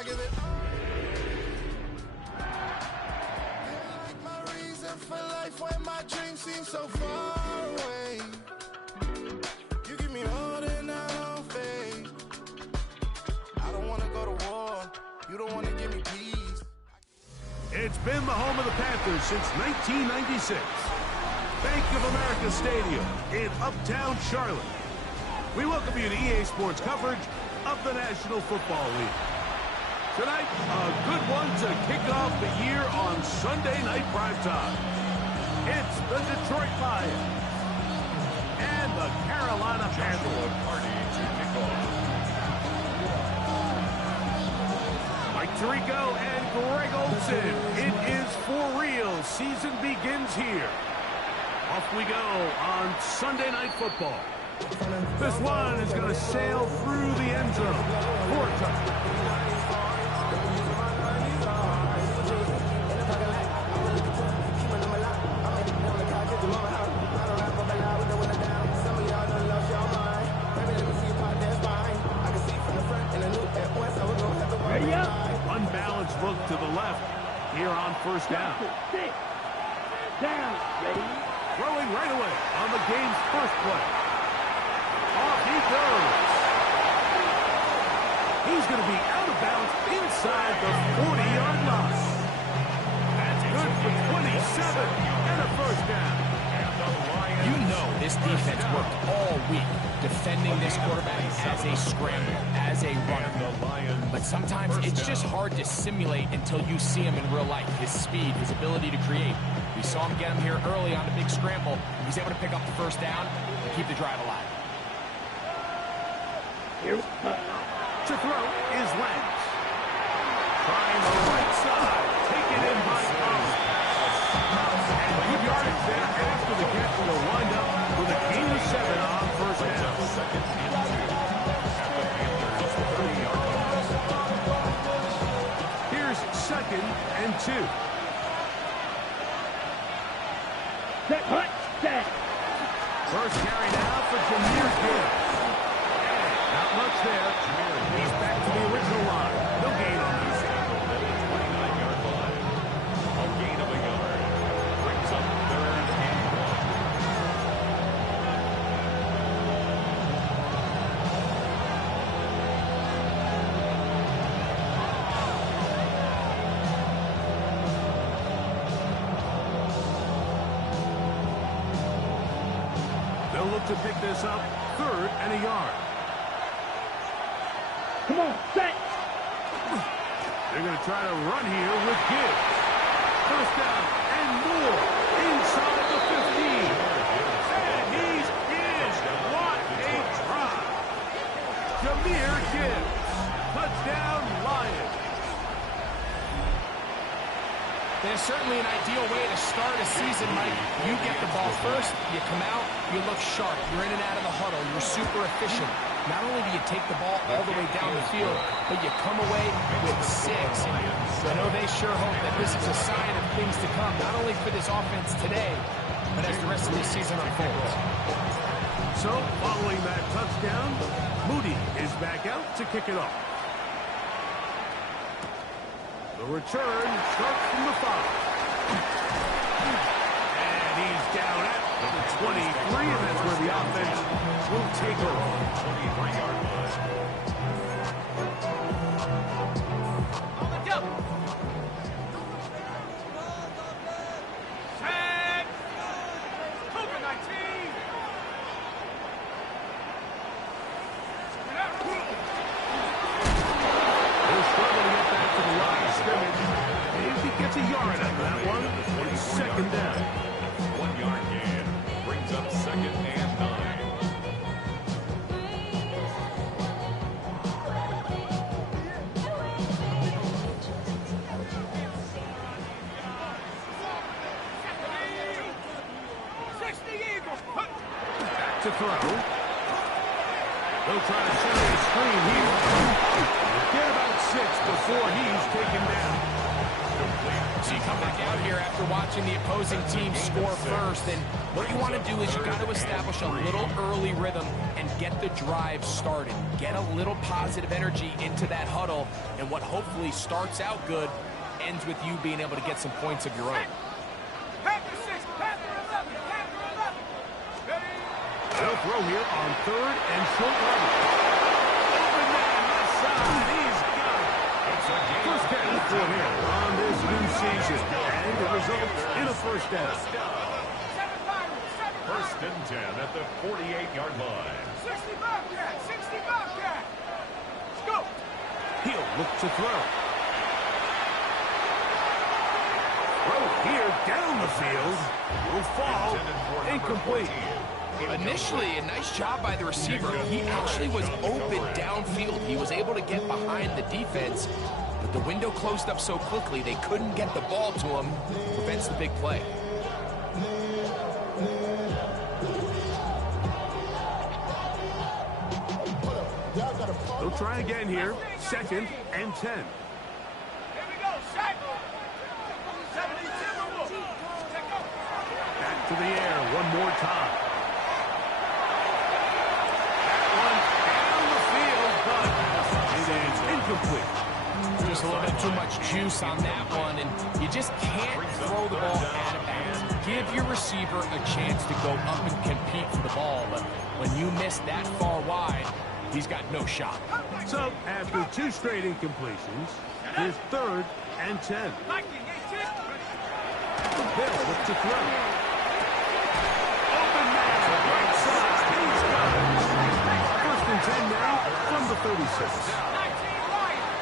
I give it. Like my reason for life when my dreams seem so far away. You give me all that I don't fade. I don't want to go to war. You don't want to give me peace. It's been the home of the Panthers since 1996. Bank of America Stadium in Uptown Charlotte. We welcome you to EA Sports coverage of the National Football League. Tonight, a good one to kick off the year on Sunday Night Primetime. It's the Detroit Lions and the Carolina Panthers. Party to kick off. Mike Tirico and Greg Olsen. It is for real. Season begins here. Off we go on Sunday Night Football. This one is going to sail through the end zone. For a touchdown. Unbalanced look to the left here on first down. Down, ready? Throwing right away on the game's first play. Off he goes. He's going to be out of bounds inside the 40-yard line. That's good for 27 and a first down. You know this defense worked all week defending this quarterback as a scrambler, as a runner. But sometimes it's just hard to simulate until you see him in real life. His speed, his ability to create. We saw him get him here early on a big scramble. He's able to pick up the first down and keep the drive alive. To throw is Lance. Trying the right side. Taken in by Collins. And good yardage there after the catch will wind up with a gain of 7 on first down. Here's 2nd and 2. First carry now for Jameer Gibbs. Not much there. He's back to the original line. No gain on this. 29-yard line. A gain of a yard. Brings up 3rd and 1. They'll look to pick this up 3rd and a yard. Come on, set. They're going to try to run here with Gibbs. First down and more inside the 15. And he's in. What a try. Jameer Gibbs. Touchdown Lions. There's certainly an ideal way to start a season, Mike. You get the ball first, you come out, you look sharp. You're in and out of the huddle. You're super efficient. Not only do you take the ball all the way down the field, but you come away with 6. I know they sure hope that this is a sign of things to come, not only for this offense today, but as the rest of this season unfolds. So, following that touchdown, Moody is back out to kick it off. The return starts from the 5. And he's down at the 23, and that's where the offense will take over. 23-yard line. On the jump. Set. Cougar 19. They'll struggle to get back to the line of scrimmage. If he gets a yard out of that one, it's 2nd down. 1-yard gain. Brings up 2nd and 9. Back to throw. They'll try to set a screen here. Get about 6 before he's taken down. Complete. So you come back out here after watching the opposing team score first, and what you want to do is you got to establish a little early rhythm and get the drive started. Get a little positive energy into that huddle, and what hopefully starts out good ends with you being able to get some points of your own. Panther 6, Panther 11, Panther 11. Ready? They'll throw here on 3rd and short level. Open man left side. He's got it. First down for him on this new season. And it results in a first down. 7 Pirates, 7 First and 10 at the 48-yard line. 60 Bobcat, 60 Bobcat. Let's go. He'll look to throw. Throw here down the field. Will fall. Incomplete. Initially, a nice job by the receiver. He actually was open downfield. He was able to get behind the defense, but the window closed up so quickly they couldn't get the ball to him. Prevents the big play. They'll try again here. 2nd and 10. Here we go, Shaq. 70 Timberwolves. Check go. Back to the air one more time. Incomplete. Just a little bit too much juice on that one, and you just can't throw the ball out of bounds. Give your receiver a chance to go up and compete for the ball, but when you miss that far wide, he's got no shot. So, after 2 straight incompletions, his 3rd and 10. Lightning, 18. They'll look to throw. Open man, right side. He's got it. First and 10 now from the 36. 19 Lions.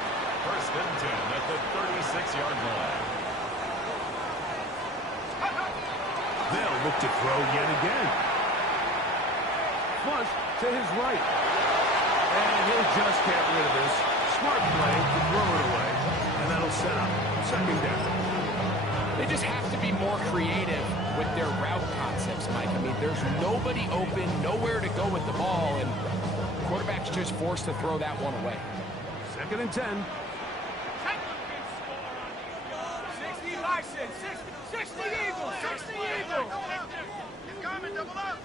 First and 10 at the 36-yard line. They'll look to throw yet again. Flush to his right. And he'll just get rid of this. Smart play to throw it away. And that'll set up 2nd down. They just have to be more creative with their route concepts, Mike. I mean, there's nobody open, nowhere to go with the ball, and the quarterback's just forced to throw that one away. 2nd and 10. 60 Bison, 60 Eagles, 60 Eagles. Coming, double up.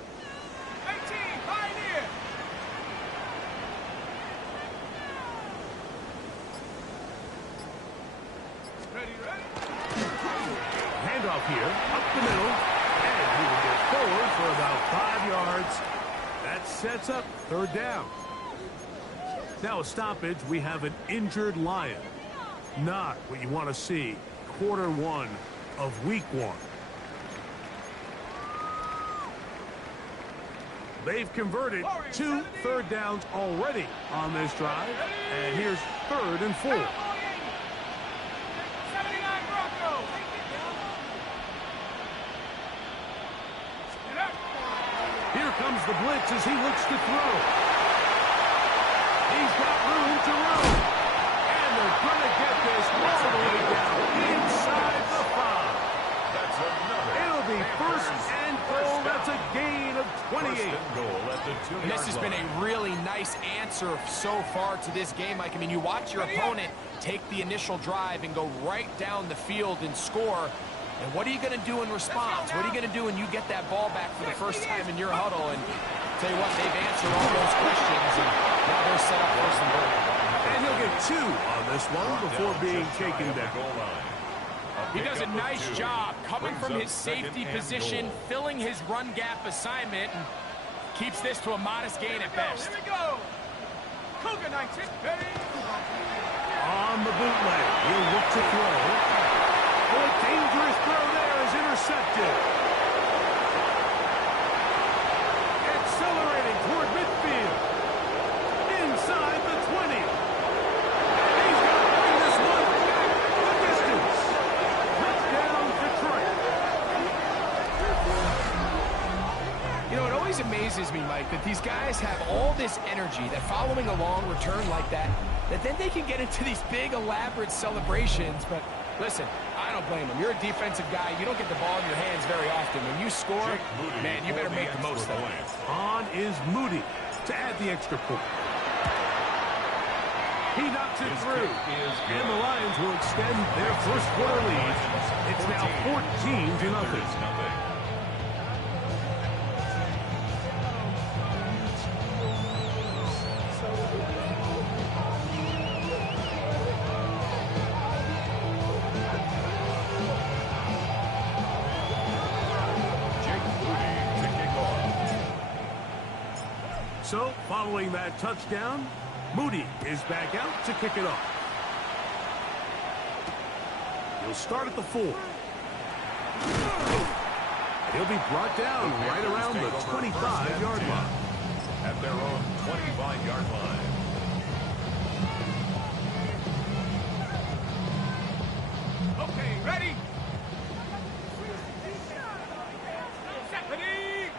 18 Pioneer. Ready, ready. Handoff here, up the middle, and he will get forward for about 5 yards. That sets up 3rd down. Now a stoppage, we have an injured Lion. Not what you want to see. Quarter 1 of week 1. They've converted 2 third downs already on this drive. And here's 3rd and 4. 79 Broncos. Get up. Here comes the blitz as he looks to throw. He's got room to run. And they're going to get this all the way down inside the 5. That's another. It'll be 1st and goal. That's a gain of 28. First and goal at the 2-yard And this has been a really nice answer so far to this game, Mike. I mean, you watch your opponent take the initial drive and go right down the field and score. And what are you going to do in response? What are you going to do when you get that ball back for the first time in your huddle? And tell you what, they've answered all those questions, and now they're set up for some goal. And he'll get 2 on this one before being taken down. He does a nice job coming from his safety position, filling his run gap assignment, and keeps this to a modest gain at best. Here we go. Cougar 19. Ready. On the bootleg, he'll look to throw. A dangerous throw there is intercepted. Accelerating toward midfield. Inside the 20. And he's going to bring this one back the distance. Touchdown, Detroit. You know, it always amazes me, Mike, that these guys have all this energy, that following a long return like that then they can get into these big, elaborate celebrations. But listen, I don't blame them. You're a defensive guy. You don't get the ball in your hands very often. When you score, man, you better make the most of it. On is Moody to add the extra point. He knocks it through. And the Lions will extend their first quarter lead. It's now 14-0. So, following that touchdown, Moody is back out to kick it off. He'll start at the 4. He'll be brought down right around the 25-yard line. At their own 25-yard line. Okay, ready? Stephanie!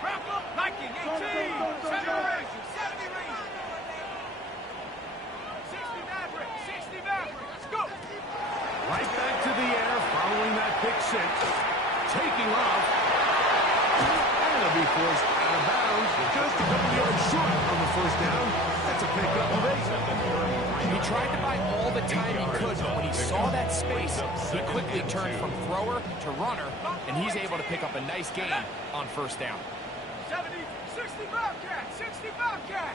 Crack up, Viking, 18! 70 Rangers, 70 Rangers! 60 Mavericks, 60 Mavericks, let's go! Right back to the air following that pick 6. Taking off. And it'll be forced out of bounds. Just a couple yards short on the first down. That's a pickup of 8. He tried to buy all the time he could, but when he saw that space, he quickly turned from thrower to runner, and he's able to pick up a nice gain on first down. 70, 60 Bobcat, 60 Bobcat!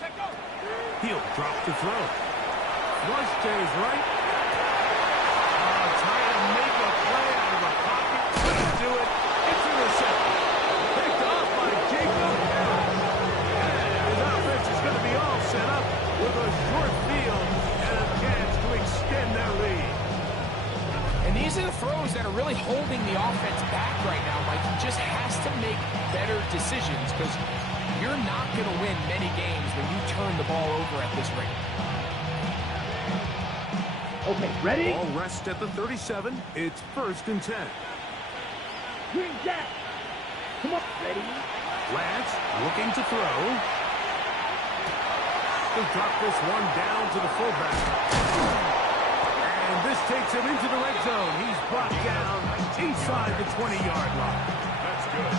Check go! He'll drop to throw. Flush to his right. Trying to make a play out of the pocket. Couldn't do it. It's intercepted. Picked off by Jacob. And his offense is going to be all set up with a short field and a chance to extend their lead. And these are the throws that are really holding the offense back right now, Mike. He just has to make better decisions because you're not going to win many games when you turn the ball over at this rate. Okay, ready? Ball rests at the 37. It's 1st and 10. Green Jack. Come on, ready? Lance looking to throw. He'll drop this one down to the fullback. And this takes him into the red zone. He's brought down inside the 20-yard line. That's good.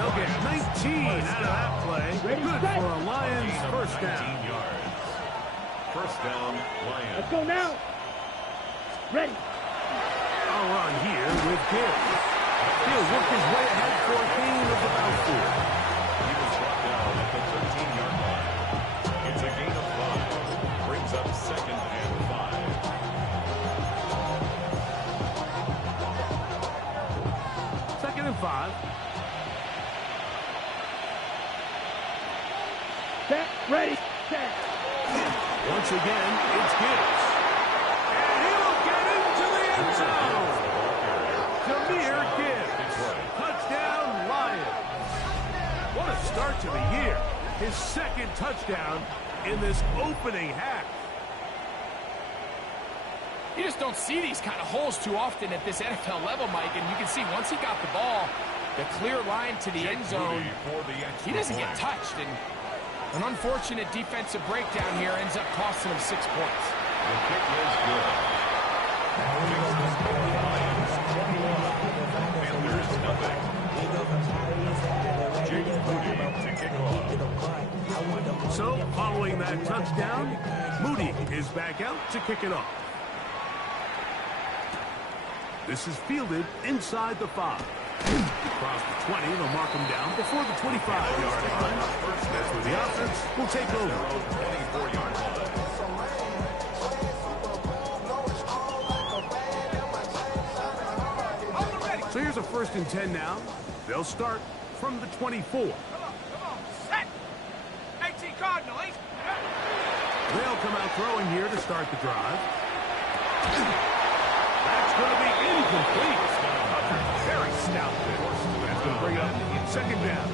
They'll get 19 out of that play. Good for a Lions first down. 19 yards. First down, Lions. Let's go now. Ready. A run here with Gibbs. He'll work his way ahead for a gain of about 4. He was brought down at the 13-yard line. It's a gain of 5. Brings up 2nd and 5. 2nd and 5. Set. Ready. Set. Once again, it's Gibbs. And he'll get into the end zone. Jahmyr Gibbs. Touchdown, Lions. What a start to the year. His 2nd touchdown in this opening half. You just don't see these kind of holes too often at this NFL level, Mike, and you can see once he got the ball, the clear line to the end zone, he doesn't get touched, and an unfortunate defensive breakdown here ends up costing him 6 points. The kick is good. Panthers nothing. Jake Moody to kick off. So, following that touchdown, Moody is back out to kick it off. This is fielded inside the 5. Across the 20, they'll mark him down before the 25-yard line. That's where the offense will take over. 24-yard line. So here's a 1st and 10 now. They'll start from the 24. Come on, set! 18 Cardinal, 8. They'll come out throwing here to start the drive. That's going to be incomplete. Very stout there. That's going to bring up 2nd down.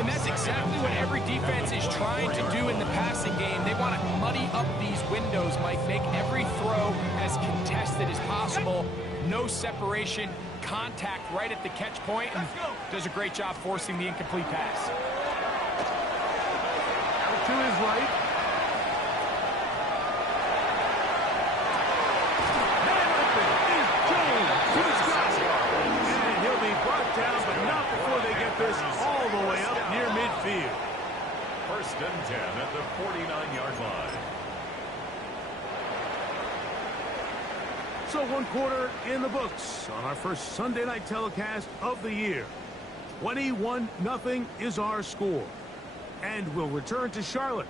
And that's exactly what every defense is trying to do in the passing game. They want to muddy up these windows, Mike, make every throw as contested as possible. No separation, contact right at the catch point, and does a great job forcing the incomplete pass. Out to his right. Man open is Jones. He's got it. And he'll be brought down, but not before they get this all the way up near midfield. 1st and 10 at the looks on our first Sunday night telecast of the year. 21-0 is our score. And we'll return to Charlotte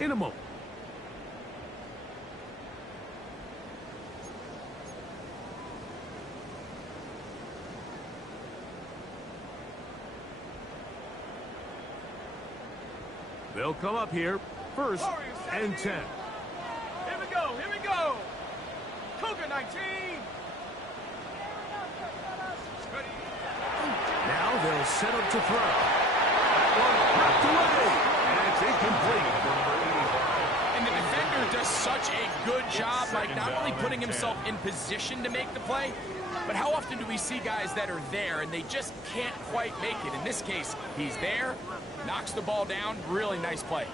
in a moment. They'll come up here, first and 10. Here we go, here we go. Cougar 19. Now they'll set up to throw. That one knocked away, and it's incomplete. And the defender does such a good job, like not only putting himself in position to make the play, but how often do we see guys that are there and they just can't quite make it? In this case, he's there, knocks the ball down, really nice play.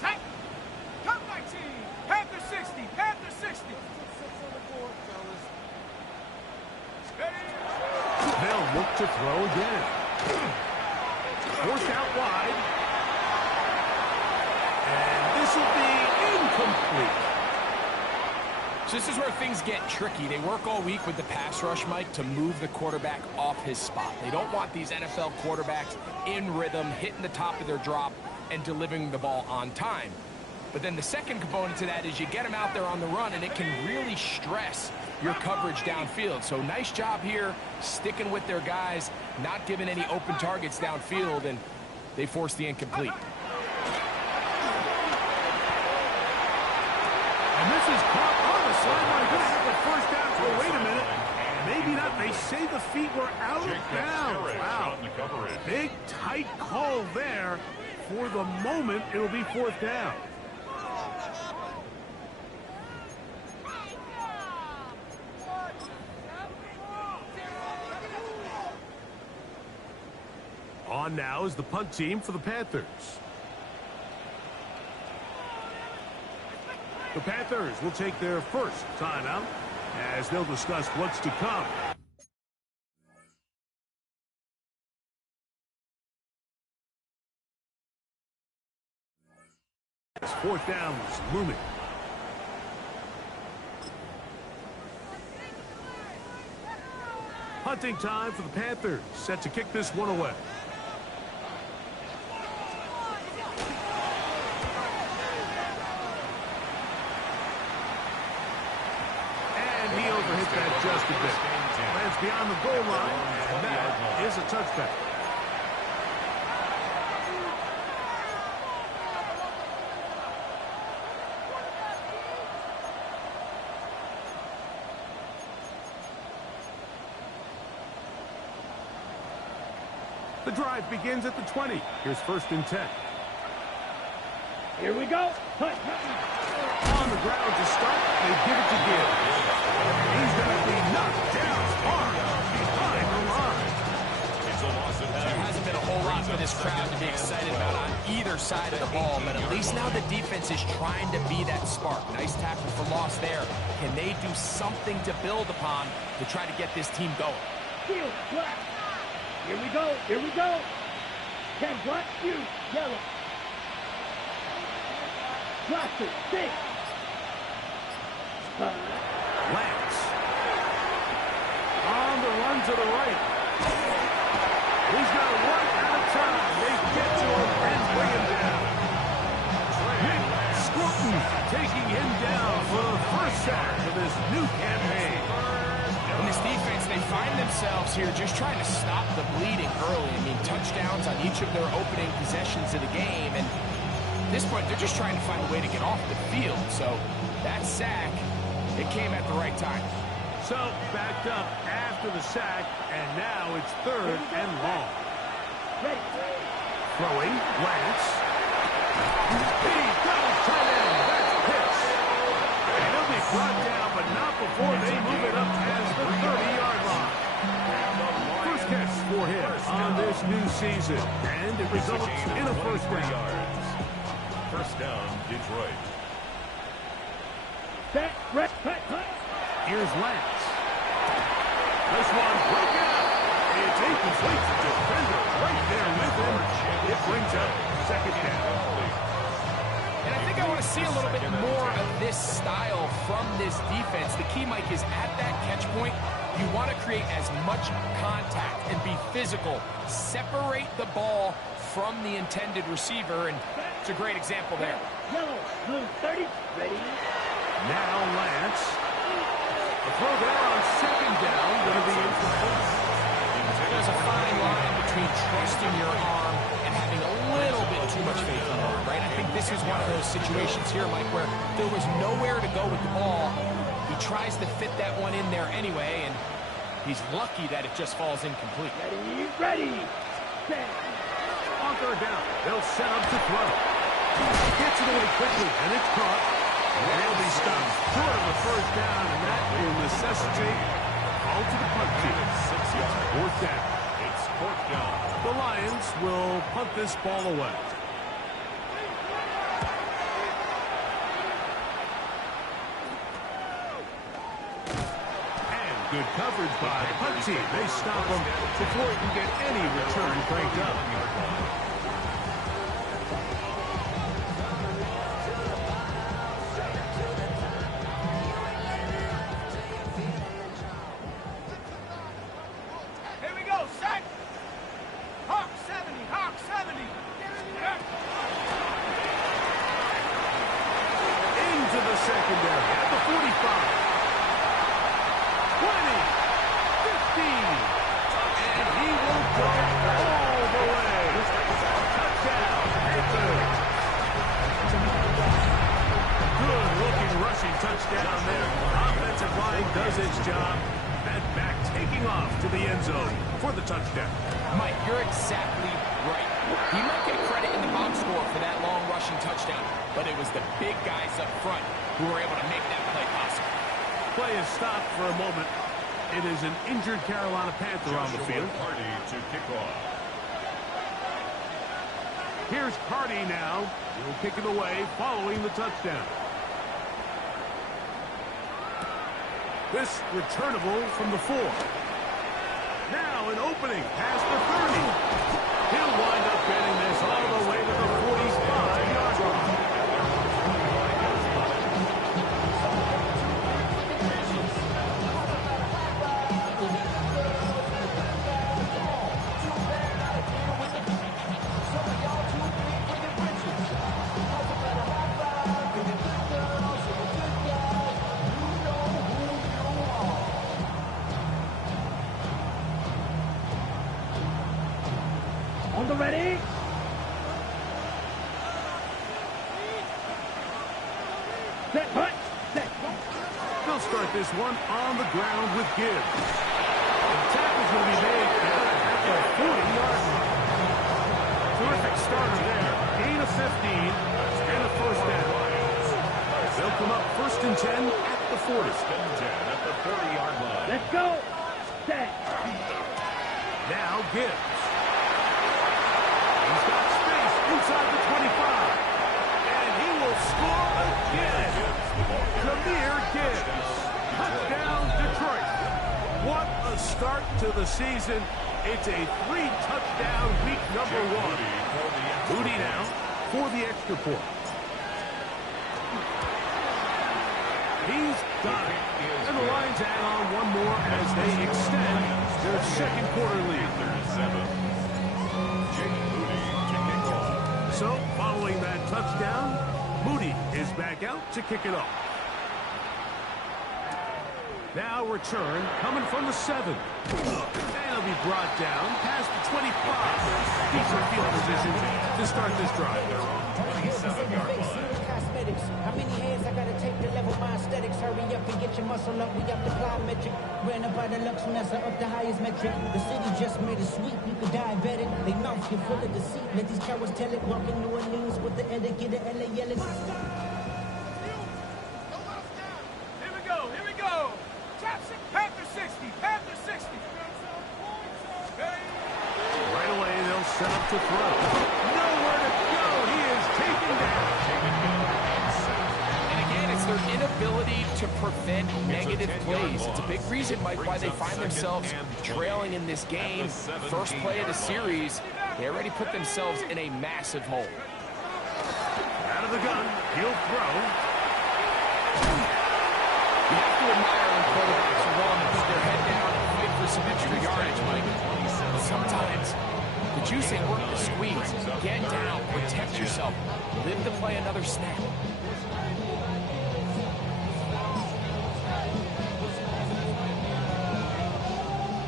Take. Come 19. Panther 60. Panther 60. They'll look to throw again. Forced out wide. And this will be incomplete. So this is where things get tricky. They work all week with the pass rush, Mike, to move the quarterback off his spot. They don't want these NFL quarterbacks in rhythm, hitting the top of their drop, and delivering the ball on time. But then the second component to that is you get them out there on the run, and it can really stress your coverage downfield. So nice job here, sticking with their guys, not giving any open targets downfield, and they force the incomplete. And this is caught on the sideline. Going to have the first down. Oh, wait a minute. Maybe not. They say the feet were out of bounds. Wow. Big, tight call there. For the moment, it'll be fourth down. On now is the punt team for the Panthers. The Panthers will take their first timeout as they'll discuss what's to come. As fourth down is looming. Punting time for the Panthers, set to kick this one away. And he overhit that just a bit. Lands beyond the goal line, and that is a touchback. The drive begins at the 20. Here's first and 10. Here we go. On the ground to start, they give it to Gibbs. He's going to be knocked down hard behind the line. There hasn't been a whole lot for this crowd to be excited about on either side of the ball, but at least now the defense is trying to be that spark. Nice tackle for loss there. Can they do something to build upon to try to get this team going? Field black. Here we go. Here we go. 10 black, you yellow. Blaster, 6. Lance. On the run to the right. He's got one at a time. They get to him and bring him down. Nick Scruton taking him down for the first sack of this new campaign. In this defense, they find themselves here just trying to stop the bleeding early. I mean, touchdowns on each of their opening possessions of the game, and at this point, they're just trying to find a way to get off the field. So that sack, it came at the right time. So backed up after the sack, and now it's third and long. Ready. Throwing, Lance. He's got his tight end. That's Pitts. And he'll be brought down, but not before they move it up past the 30-yard line. First catch for him on this new season, and it results in a first down. First down, Detroit. Set, red, cut. Here's Lance. This one broken up. It's incomplete. The defender right there with him. It brings up second down. to see a little bit more of this style from this defense. The key, Mike, is at that catch point, you want to create as much contact and be physical. Separate the ball from the intended receiver, and it's a great example there. Yellow, blue, 30, ready. Now Lance. A throw there on second down. Going to be incomplete. There's a fine line between trusting your arm and having a little bit too much faith in your arm, right? I think this is one of those situations here, Mike, where there was nowhere to go with the ball. He tries to fit that one in there anyway, and he's lucky that it just falls incomplete. Ready, ready, set. On third down, they'll set up to throw. Gets it away quickly, and it's caught. And they'll be stopped short of the first down, and that will necessitate all to the punt team. 6 yards. Fourth down. It's fourth down. The Lions will punt this ball away. And good coverage by the punt team. They stop him before he can get any return cranked up. Here we go, set. Hawk 70, Hawk 70. Into the secondary at the 45. 20. 15. And he will go all the way. Touchdown, Panthers. Good looking rushing touchdown there. Offensive line does its job. And back taking off to the end zone for the touchdown. Mike, you're exactly right. He might get credit in the box score for that long rushing touchdown, but it was the big guys up front who were able to make that play possible. Play is stopped for a moment. It is an injured Carolina Panther on the field. Hardy to kick off. Here's Cardi now. He'll kick it away following the touchdown. This returnable from the 4. Now an opening past the 30. He'll wind up getting this all the way to the 45-yard line. On the ready. Set, punt, set. They'll start this one on the ground with Gibbs. The tackle's going to be made at the 40-yard line. Terrific starter there. Gain of 15 and a first down. They'll come up first and 10 at the 40. First and 10 at the 40-yard line. Let's go. Set. Now Gibbs. He's got space inside the 25. And he will score again. Jameer Gibbs. Touchdown, Detroit. What a start to the season. It's a 3-touchdown week number 1. Moody now for the extra point. He's got it. And the Lions add on one more as they extend their second quarter lead. So, following that touchdown, Moody is back out to kick it off. Now return coming from the 7. And it'll be brought down past the 25. Decent field position to start this drive. 27-yard line. Cosmetics. How many hands I gotta take to level my aesthetics? Hurry up and get your muscle up. We up the plyometric. Ran up by the Lux when that's up the highest metric. The city just made it sweet. You could diabetic. They mouth get full of deceit. Let these cowards tell it. Walking New Orleans with the etiquette of LA yelling. Here we go, here we go. Panther 60, Panther 60. Right away, they'll set up to throw. Nowhere to go. He is taken down. And again, it's their inability to prevent negative plays. It's a big reason, Mike, why they find themselves trailing in this game. First play of the series, they already put themselves in a massive hole. Out of the gun. He'll throw. You have to admire when quarterbacks are willing to put their head down and fight for some extra yardage, Mike. Sometimes the juice ain't worth the squeeze. Get down, protect yourself, live to play another snap.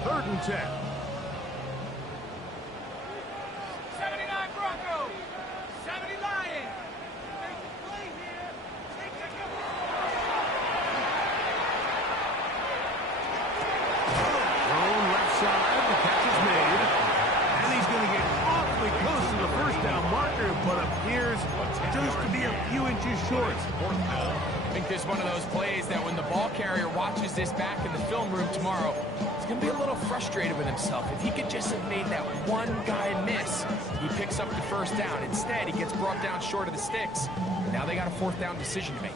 Third and 10. 79 Broncos. 70 Lions. Make the play here. Take it. Thrown left side. The catch is made. And he's going to get awfully close to the first down marker, but appears just to be a few inches short. I think this is one of those plays that when the ball carrier watches this back in the film room tomorrow, he's going to be a little frustrated with himself. If he could just have made that one guy miss, he picks up the first down. Instead, he gets brought down short of the sticks. Now they got a fourth down decision to make.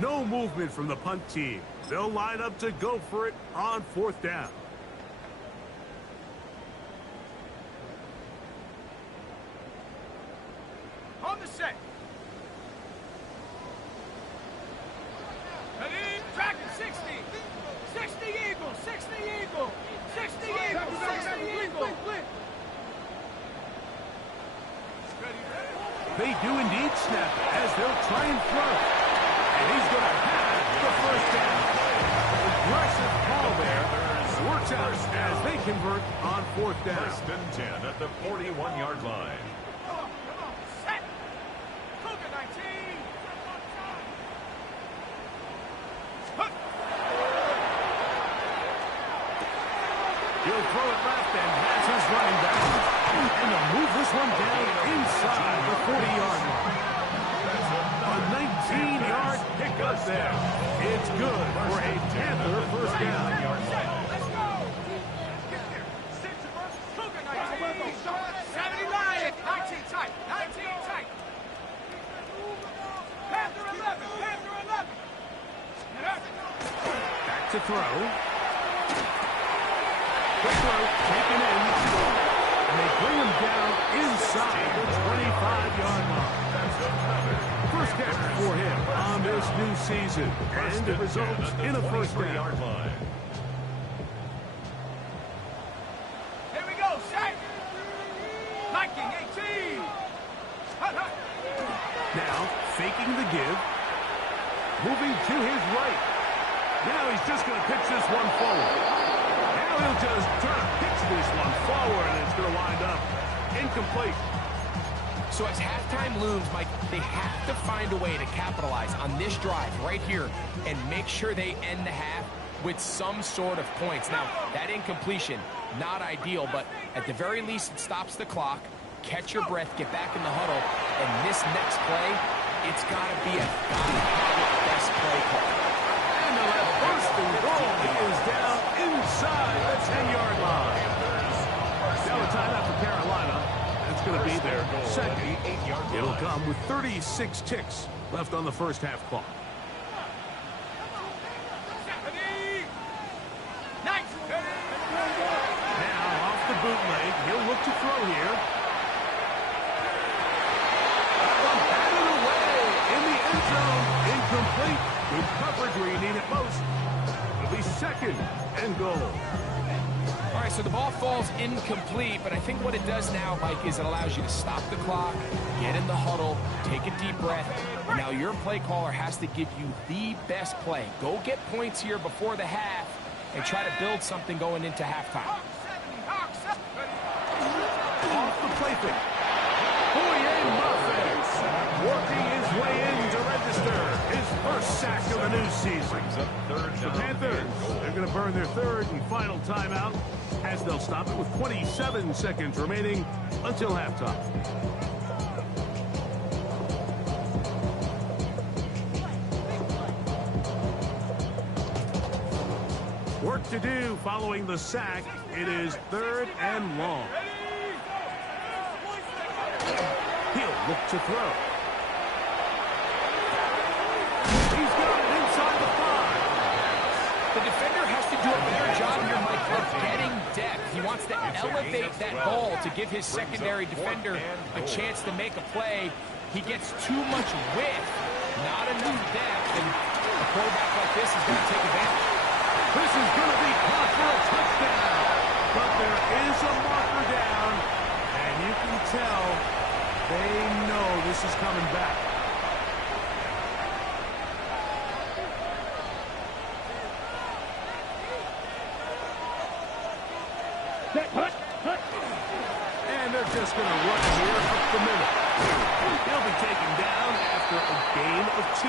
No movement from the punt team. They'll line up to go for it on fourth down. On the set. Ready? Tracking 60. 60 Eagle. 60 Eagle. 60 Eagle. 60 Eagle. They do indeed snap as they'll try and throw. And he's going to have the first down. Aggressive call there. Works out as they convert on fourth down. First and 10 at the 41-yard line. Come on. Set. Cougar 19. He'll throw it left and has his running back. And they'll move this one down inside the 40-yard line. A 19-yard pickup there. It's good for a Panther first down. Let's go. Get there. Six versus Cougar 19. 70 Lions. 19 tight. 19 tight. Panther 11. Panther 11. Back to throw. The throw taken in. And they bring him down inside the 25-yard line. First catch for him on this new season. And it results in a first down. Here we go. Set. Liking 18. Now, faking the give. Moving to his right. Now he's just going to pitch this one forward. Now he'll just try to pitch this one forward, and it's going to wind up incomplete. So as halftime looms, Mike, they have to find a way to capitalize on this drive right here and make sure they end the half with some sort of points. Now, that incompletion, not ideal, but at the very least, it stops the clock. Catch your breath, get back in the huddle, and this next play, it's got to be a best play call. And they'll have first and goal. He is down inside the 10-yard line. Now a timeout for Carolina. That's going to be their second. It'll come with 36 ticks left on the first half clock. Now off the bootleg, he'll look to throw here. Batted away in the end zone. Incomplete. Good coverage where you need it most. It'll be second and goal. All right, so the ball falls incomplete, but I think what it does now, Mike, is it allows you to stop the clock, get in the huddle, take a deep breath, and now your play caller has to give you the best play. Go get points here before the half and try to build something going into halftime. Off the play fake. Working his way in to register his first sack of the new season. The Panthers, they're going to burn their third and final timeout as they'll stop it with 27 seconds remaining until halftime. Work to do following the sack. It is third and long. He'll look to throw. He's got it inside the 5. The defender has to do a better job here, Mike, of getting depth. He wants to elevate that ball to give his secondary defender a chance to make a play. He gets too much width, not enough depth, and a quarterback like this is going to take advantage. This is going to be caught for a touchdown. But there is a marker down, and you can tell they know this is coming back. And they're just going to run here up the middle. He'll be taken down after a gain of 2.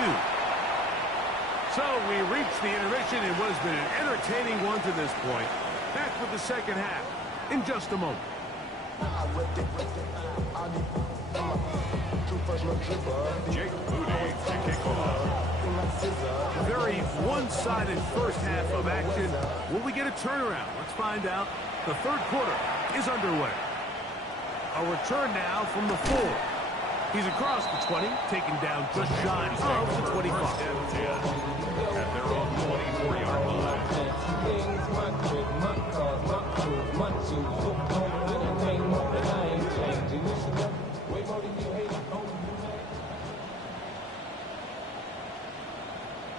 So we reached the intermission. It was been an entertaining one to this point. Back with the second half in just a moment. Jake Moody to kick off. A very one-sided first half of action. Will we get a turnaround? Let's find out. The third quarter is underway. A return now from the 4. He's across the 20, taken down just shy of the 25. At their own 24-yard line.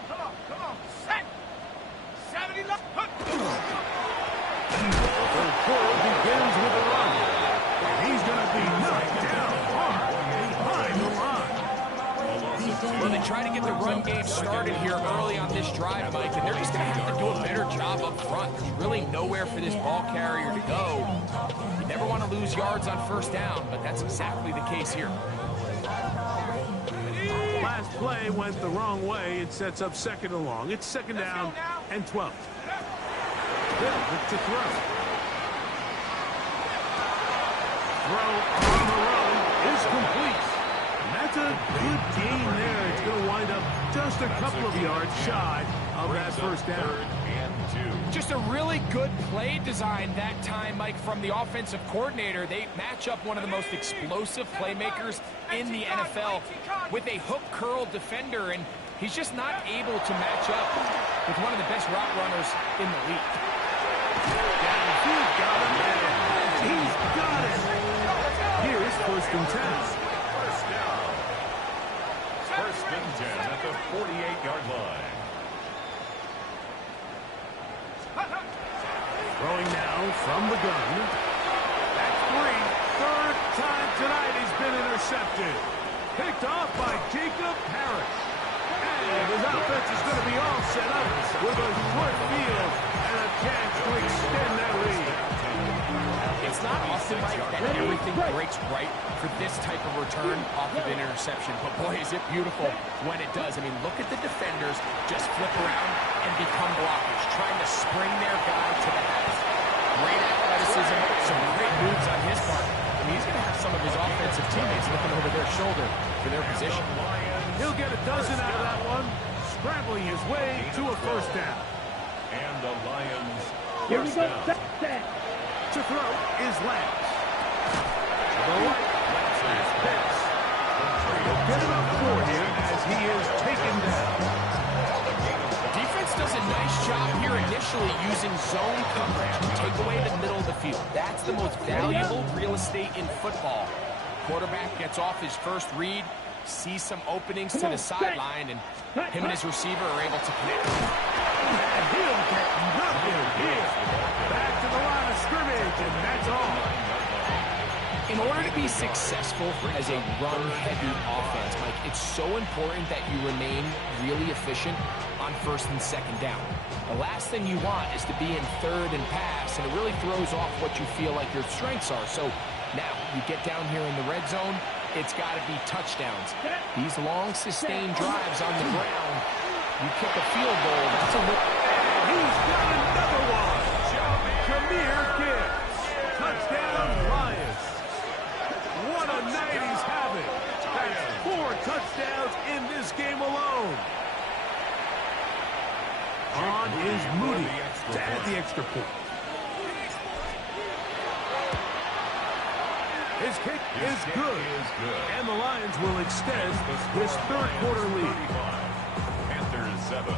Come on, set! 70 left. The third quarter begins with a run. And he's going to be knocked down hard behind the line. Well, they try to get the run game started here early on this drive, Mike, and they're just going to have to do a better job up front. There's really nowhere for this ball carrier to go. You never want to lose yards on first down, but that's exactly the case here. Last play went the wrong way. It sets up second and long. It's second down and 12. Bill to throw. Throw on the run is complete. And that's a good gain there. It's going to wind up just a couple of yards shy of that first down. Just a really good play design that time, Mike, from the offensive coordinator. They match up one of the most explosive playmakers in the NFL with a hook curl defender, and he's just not able to match up with one of the best route runners in the league. He's got him there. He's got it. Here's first and 10. First and 10 at the 48-yard line. Throwing now from the gun. That's 3. Third time tonight he's been intercepted. Picked off by Jacob Harris. And his offense is going to be all set up with a short field and a chance to extend that lead. It's not often, Mike, that everything breaks right for this type of return off of an interception. But, boy, is it beautiful when it does. I mean, look at the defenders just flip around and become blockers, trying to spring their guy to the house. Great athleticism, some great moves on his part. I mean, he's going to have some of his offensive teammates looking over their shoulder for their position. He'll get a dozen out of that one, scrambling his way to a first down. And the Lions Here we first go. down. Set. To throw is Lance. To the right, Lance is Pitts. He'll get it up for him as he is taken down. Defense does a nice job here initially using zone coverage to take away the middle of the field. That's the most valuable real estate in football. Quarterback gets off his first read, sees some openings to the sideline, and him and his receiver are able to connect. And he'll get nothing here. Back to the line of scrimmage, and that's all. In order to be successful as a run-heavy offense, Mike, it's so important that you remain really efficient on first and second down. The last thing you want is to be in third and pass, and it really throws off what you feel like your strengths are. So now you get down here in the red zone, it's got to be touchdowns. These long, sustained drives on the ground, you kick a field goal, that's a look. He's got another one. Kamir Gibbs. Touchdown, Lions. What a night he's having. That's 4 touchdowns in this game alone. On is Moody to add the extra point. His kick is good. And the Lions will extend this third quarter lead. Panthers 7.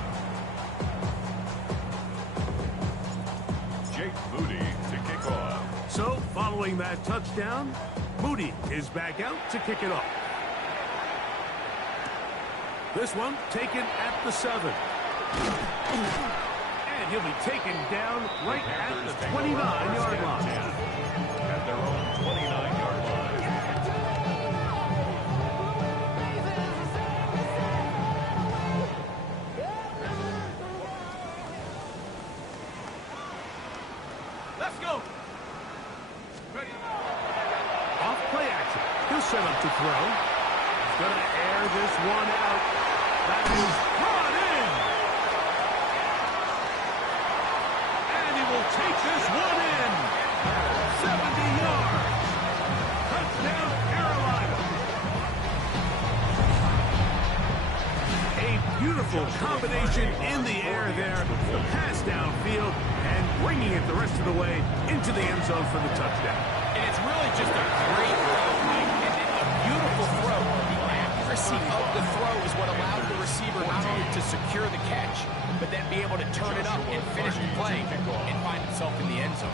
Jake Moody to kick off. So, following that touchdown, Moody is back out to kick it off. This one taken at the 7. And he'll be taken down right at the 29-yard line. At their own 29-yard line. Let's go. Ready. Off play action. He'll set up to throw. He's going to air this one out. That is brought in. And he will take this one in. 70 yards. Touchdown, Carolina. A beautiful combination in the air there. The pass downfield and bringing it the rest of the way into the end zone for the touchdown. And it's really just a great throw, Mike, and a beautiful throw. The accuracy of the throw is what allowed the receiver not only to secure the catch, but then be able to turn it up and finish the play and find himself in the end zone.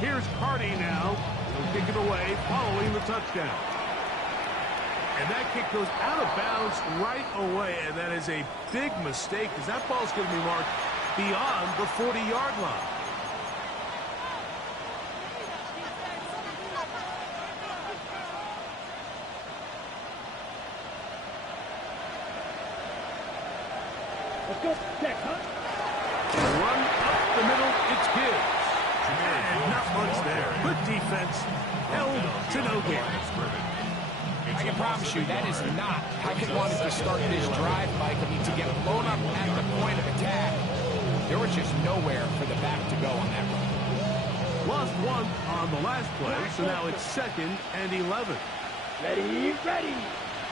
Here's Cardi now. He'll kick it away following the touchdown. And that kick goes out of bounds right away, and that is a big mistake because that ball's going to be marked beyond the 40-yard line. Let's go. Check, huh? Run up the middle, it's Gibbs. And not much there. Good defense, held to no gain. I can promise you that is not how he wanted to start this drive, Mike. I mean, to get blown up at the point of attack, there was just nowhere for the back to go on that run. Lost one on the last play, so now it's 2nd and 11. Ready, ready.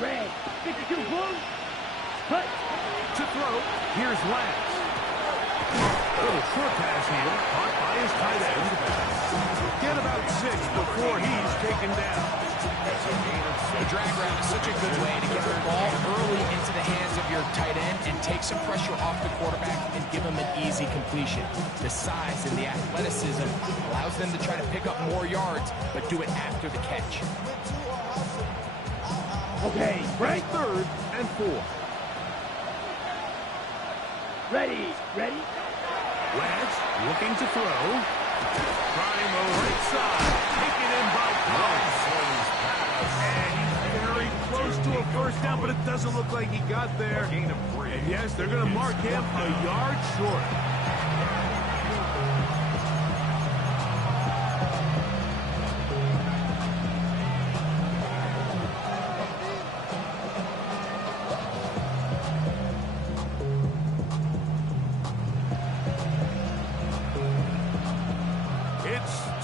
Red. 52 blue. Cut. To throw, here's Lance. A little short pass here, caught by his tight end. Get about 6 before he's taken down. The drag route is such a good way to get the ball early into the hands of your tight end and take some pressure off the quarterback and give him an easy completion. The size and the athleticism allows them to try to pick up more yards, but do it after the catch. Okay, right. 3rd and 4. Ready, ready. Lance looking to throw. Trying the right side. Taken in by Collins. And he's very close to a first down, but it doesn't look like he got there. And yes, they're going to mark him a yard short.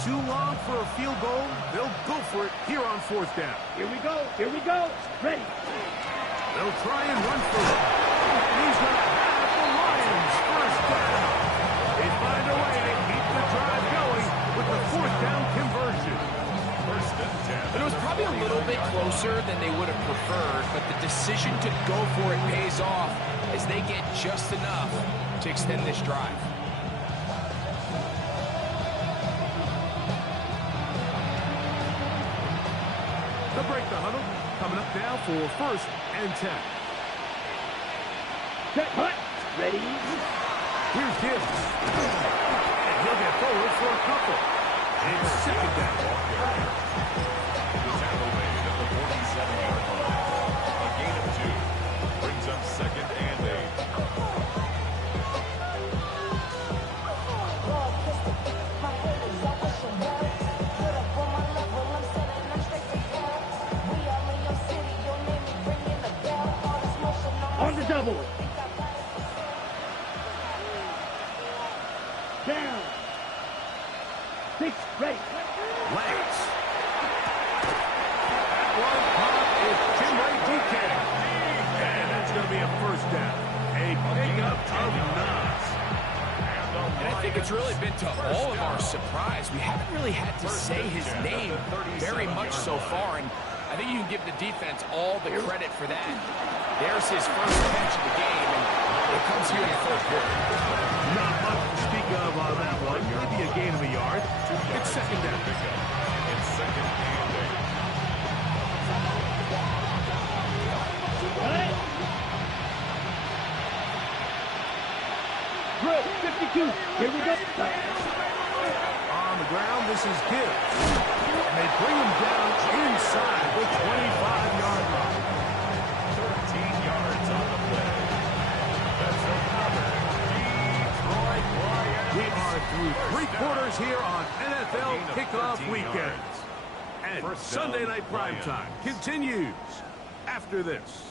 Too long for a field goal. They'll go for it here on 4th down. Here we go, here we go. Ready. They'll try and run for it. And he's going to have the Lions first down. They find a way to keep the drive going with the 4th down conversion. First and 10. But it was probably a little bit closer than they would have preferred, but the decision to go for it pays off as they get just enough to extend this drive. They'll break the huddle. Coming up now for 1st and 10. Check, hut. Ready. Here's Gibbs. And he'll get forward for a couple. It's 2nd down. Tackle made at the 47-yard line. A gain of 2. Brings up 2nd and 8. On the double. Down. 6, ready. Lance. That one caught is Jimray DK. And that's going to be a first down. A pickup of 9. And I think it's really been to all of our surprise. We haven't really had to say his name very much so far, and I think you can give the defense all the credit for that. There's his first catch of the game, and it comes here in the 4th quarter. Not much to speak of on that one. Maybe a gain of a yard. It's 2nd down. It's 2nd and 8. Cut. drill. 52. Here we go. On the ground, this is Gibbs. And they bring him down inside the 25-yard line. 13 yards on the play. That's another Detroit Lions. We are through 3 quarters here on NFL Kickoff Weekend. And Sunday Night Primetime continues after this.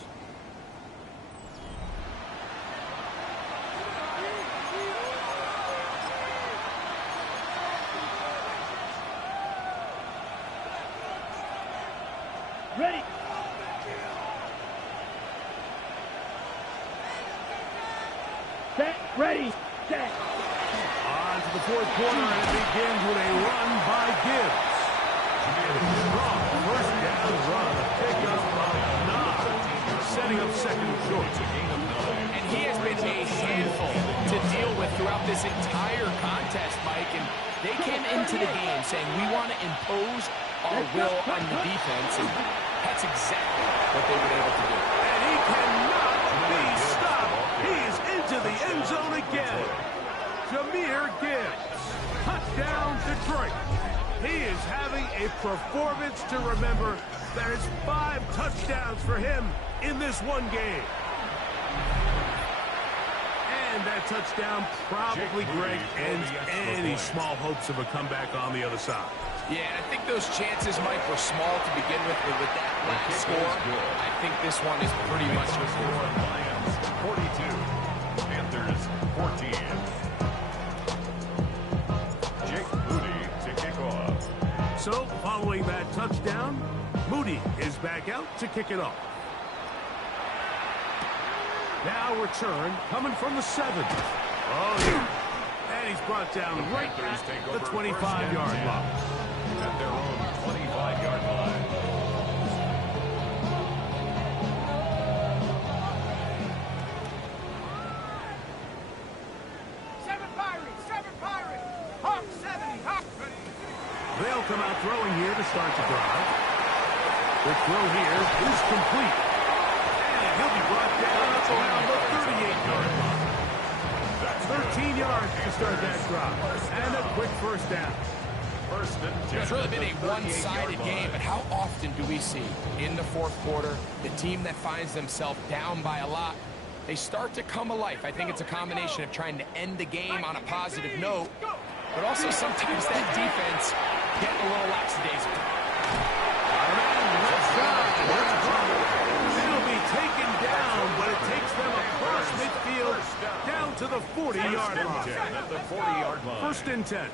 Ready. Set. Ready. Set. On to the 4th quarter, and it begins with a run by Gibbs. Strong first down run, a pickup of 9, setting up second and short. And he has been a handful to deal with throughout this entire contest, Mike. And they came into the game saying, we want to impose our will on the defense. And that's exactly what they've been able to do. And he cannot be stopped. He's into the end zone again. Jahmyr Gibbs. Touchdown, Detroit. He is having a performance to remember. There's 5 touchdowns for him in this one game. And that touchdown probably, Greg, ends any small hopes of a comeback on the other side. Yeah, and I think those chances, Mike, were small to begin with, but with that last score, I think this one is pretty much your score. Lions 42, Panthers 14. Jake Moody to kick off. So, following that touchdown, Moody is back out to kick it off. Now return coming from the 7. Oh, yeah. And he's brought down right at the 25-yard line. At their own 25-yard line. Seven Pirates. Hawk 70. Hawk. They'll come out throwing here to start the drive. The throw here is complete. And he'll be brought down up around the 38-yard line. 13 yards to start that drive. And a quick first down. It's really been a one-sided game, but how often do we see in the 4th quarter the team that finds themselves down by a lot, they start to come alive? I think it's a combination of trying to end the game on a positive note, but also sometimes that defense getting a little lackadaisical. It'll be taken down, but it takes them across midfield down to the 40-yard line. At the 40-yard line. 1st and 10.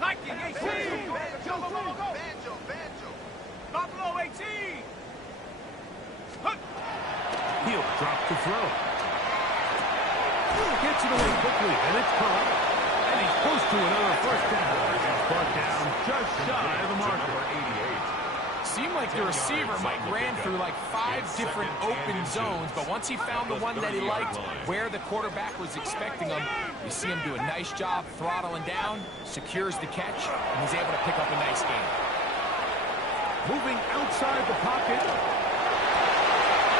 Viking 18. Banjo. Buffalo 18. He'll drop to throw. Gets it away quickly, and it's caught. And he's close to another first down. He's brought down just shy of the marker. Seemed like the receiver, Mike, ran through like 5 different open zones, but once he found the one that he liked, where the quarterback was expecting him, you see him do a nice job throttling down, secures the catch, and he's able to pick up a nice gain. Moving outside the pocket.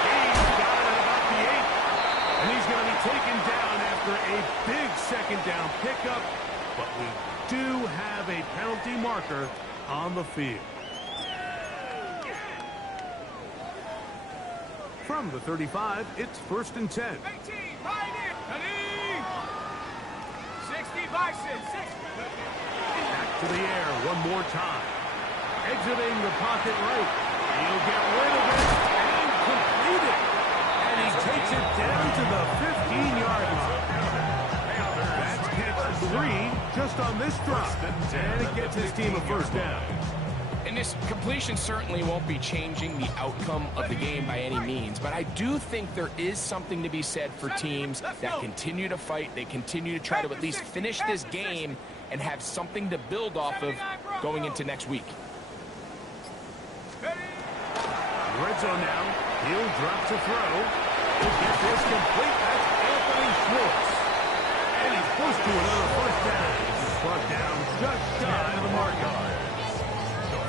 He's got it at about the 8. And he's going to be taken down after a big second down pickup. But we do have a penalty marker on the field. From the 35, it's 1st and 10. 18. Pioneer. 60 Bison. 60. Back to the air one more time. Exiting the pocket right. He'll get rid of it and complete it. And he takes it down to the 15-yard line. That's catch 3 just on this drop. And it gets his team a first down. And this completion certainly won't be changing the outcome of the game by any means, but I do think there is something to be said for teams that continue to fight. They continue to try to at least finish this game and have something to build off of going into next week. Red zone now. He'll drop to throw. He'll get this complete. That's Anthony Schwartz. And he's close to another first down. He's brought down just shy of the marker.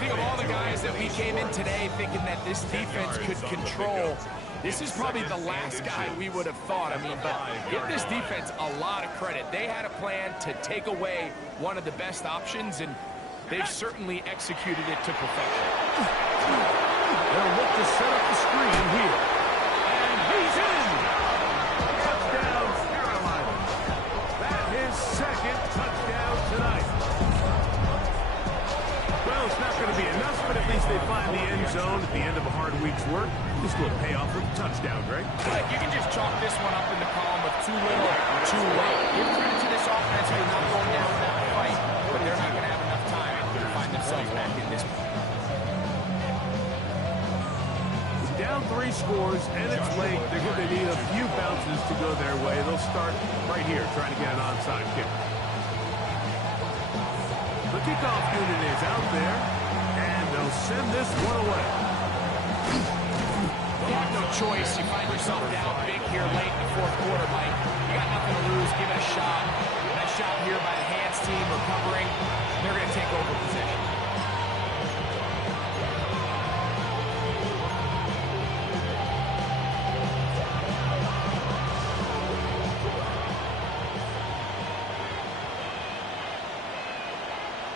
think of all the guys that we came in today thinking that this defense could control, this is probably the last guy we would have thought. I mean, but give this defense a lot of credit. They had a plan to take away one of the best options, and they've certainly executed it to perfection. They'll look to set up the screen here. And he's in! Touchdown, Carolina. That is second touchdown tonight. Well, it's not going to be enough, but at least they find the end zone at the end of a hard week's work. Just a little payoff for the touchdown, Greg. You can just chalk this one up in the column of too little, too late. Give credit to this offense for not going down without a fight, but they're not going to have enough time to find themselves back in this one. Down 3 scores, and it's late. They're going to need a few bounces to go their way. They'll start right here, trying to get an onside kick. The kickoff unit is out there, and they'll send this one away. You have no choice. You find yourself down big here late in the fourth quarter, Mike. You got nothing to lose. Give it a shot. Nice shot here by the hands team recovering. They're going to take over possession.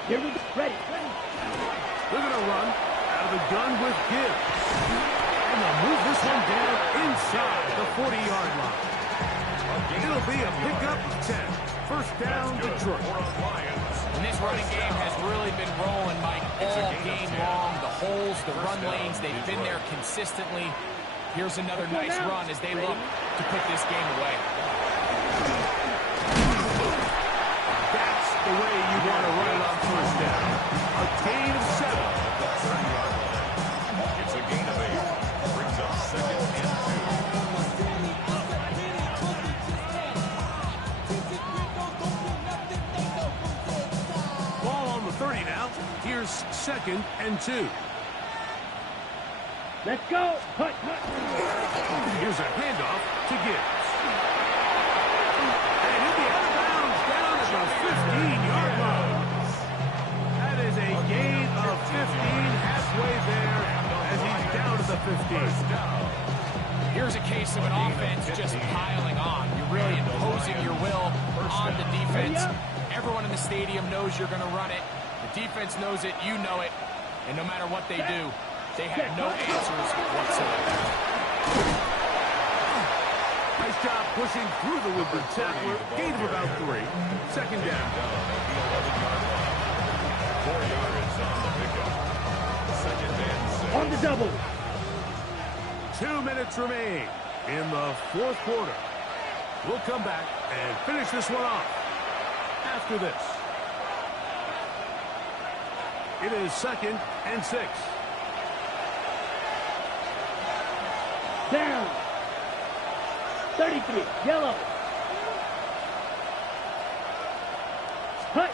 Here we go. Ready. They're going to run out of the gun with Gibbs. And they'll move this one down inside the 40-yard line. It'll be a pickup of 10. First down, Detroit. And this running game has really been rolling, Mike, all game long. The holes, the run lanes, they've been there consistently. Here's another nice run as they look to put this game away. That's the way you want to run it on first down. A gain of 7. It's a gain of 8. Brings up second and 2. Ball on the 30 now. Here's second and 2. Let's go. Hut. Here's a handoff to Gibbs. And he'll be out of bounds down at the 15-yard line. That is a gain of 15 halfway there as he's down to the 15. Here's a case of an offense just piling on. You're really imposing your will on the defense. Everyone in the stadium knows you're going to run it. The defense knows it. You know it. And no matter what they do, they have no answers whatsoever. Nice job pushing through the Woodward tackler. Gain of about 3. Second down. At the 11-yard line. 4 yards on the pickup. Second and 6. On the double. 2 minutes remain in the fourth quarter. We'll come back and finish this one off after this. It is second and 6. Down. 33. Yellow. Hut.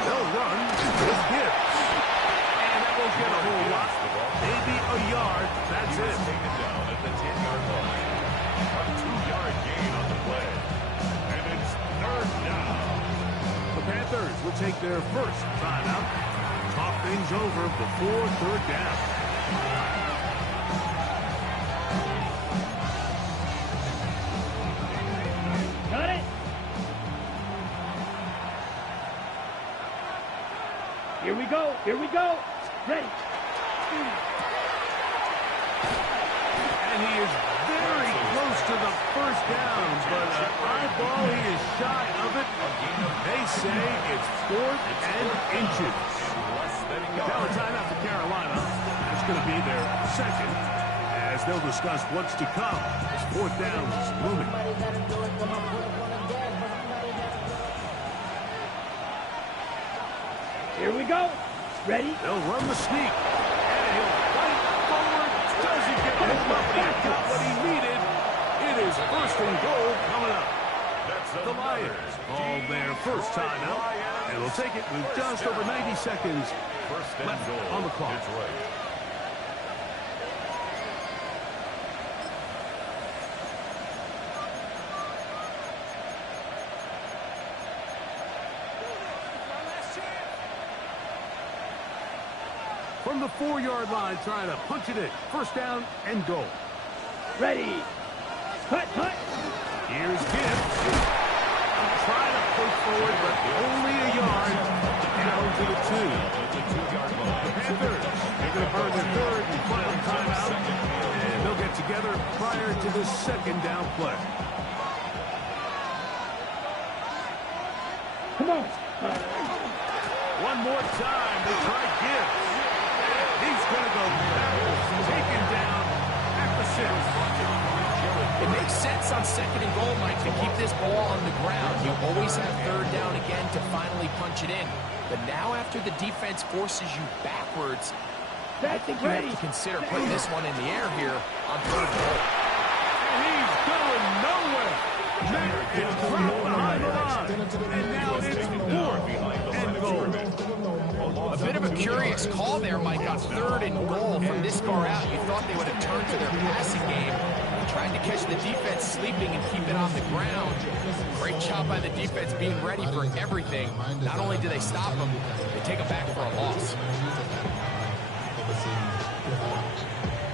They'll run with Gibbs. And that won't get a whole lot. Maybe a yard. That's it. Taken down at the 10-yard line. A 2-yard gain on the play. And it's third down. The Panthers will take their first timeout. Talk things over before third down. Got it. Here we go. Here we go. Ready. And he is very close to the first down, but an eyeball, he is shy of it. They say it's 4th and inches. Now a timeout for Carolina. It's going to be their second, as they'll discuss what's to come. As 4th down is looming. Here we go. Ready. They'll run the sneak. And he'll fight forward. Does he get it? But he got what he needed. It is first and goal coming up. The Lions call their first timeout, and they'll take it with just over 90 seconds left on the clock. from the 4-yard line, trying to punch it in. First down and goal. Ready. Cut. Here's Gibbs. Trying to push forward, but only a yard. Down to the 2. It's a 2-yard line. The Panthers, they're going to burn their third and final timeout. And they'll get together prior to the second down play. Come on. One more time, they try Gibbs. He's going to go backwards, taken down at the 6. It makes sense on second and goal, Mike, to keep this ball on the ground. You always have third down again to finally punch it in. But now after the defense forces you backwards, I think you have to consider putting this one in the air here on third and goal. And he's going nowhere. Matt is dropped behind the line. And now it's 4th and goal. A bit of a curious call there, Mike, on third and goal from this far out. You thought they would have turned to their passing game, trying to catch the defense sleeping and keep it on the ground. Great job by the defense being ready for everything. Not only do they stop them, they take them back for a loss.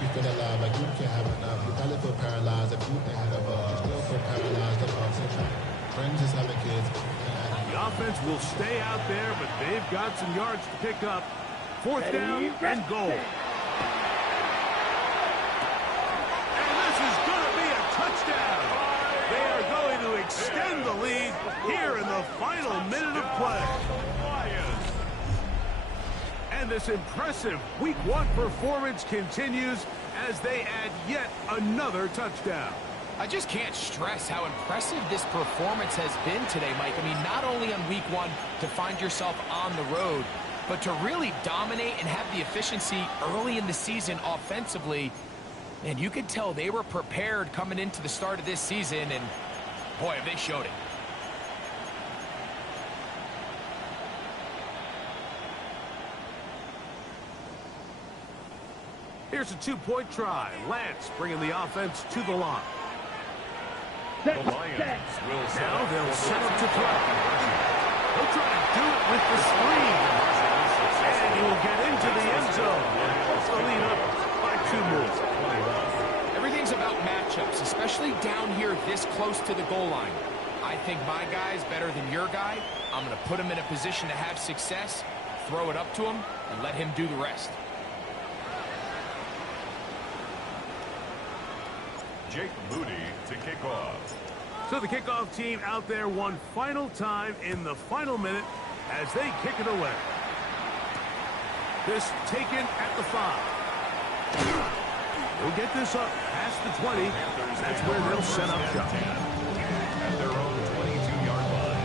You feel alive, like you can't have enough. You probably feel paralyzed. If you think had a bug, you still feel paralyzed above. So friends just having kids. The offense will stay out there, but they've got some yards to pick up. 4th down and goal. And this is going to be a touchdown. They are going to extend the lead here in the final minute of play. And this impressive Week 1 performance continues as they add yet another touchdown. I just can't stress how impressive this performance has been today, Mike. I mean, not only on Week 1 to find yourself on the road, but to really dominate and have the efficiency early in the season offensively. And you could tell they were prepared coming into the start of this season, and boy, have they showed it. Here's a 2-point try. Lance bringing the offense to the line. The Lions will Now they'll set up to throw. He'll try to do it with the screen. And he will get into the end zone. The lead up by 2 more. Everything's about matchups, especially down here this close to the goal line. I think my guy is better than your guy. I'm going to put him in a position to have success, throw it up to him, and let him do the rest. Jake Moody to kick off. So the kickoff team out there one final time in the final minute as they kick it away. This taken at the 5. They'll get this up past the 20. That's where they'll set up shop. At their own 22-yard line.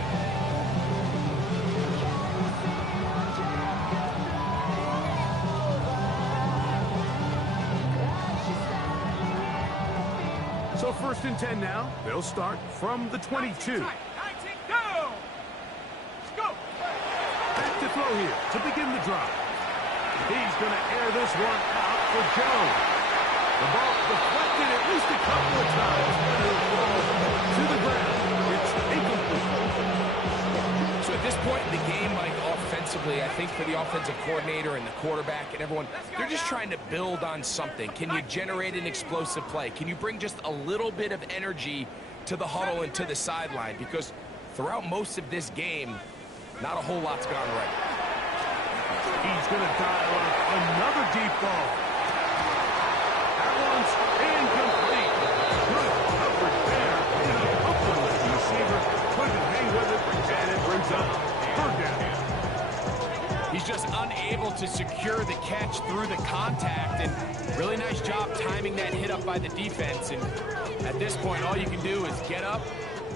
So 1st and 10 now. They'll start from the 22. 19, go! Go! Back to throw here to begin the drive. He's going to air this one out for Jones. The ball deflected at least a couple of times, but it'll fall to the ground. It's incomplete. So at this point in the game, Mike, offensively, I think for the offensive coordinator and the quarterback and everyone, they're just trying to build on something. Can you generate an explosive play? Can you bring just a little bit of energy to the huddle and to the sideline? Because throughout most of this game, not a whole lot's gone right. He's going to dial up another deep ball. That one's incomplete. Good coverage there. And a couple of the receiver couldn't hang with it, and it brings up third down. He's just unable to secure the catch through the contact, and really nice job timing that hit up by the defense. And at this point, all you can do is get up,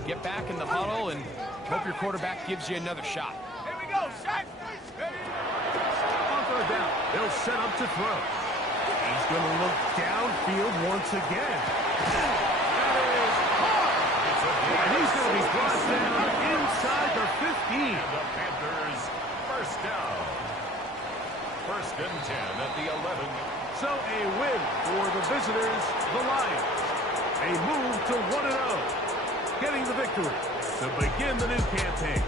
get back in the huddle, and hope your quarterback gives you another shot. Here we go, set! On third down, they'll set up to throw. He's going to look downfield once again. That is hard. And he's going to be brought down inside the 15. The Panthers, first down. 1st and 10 at the 11. So a win for the visitors, the Lions. A move to 1-0, getting the victory to begin the new campaign.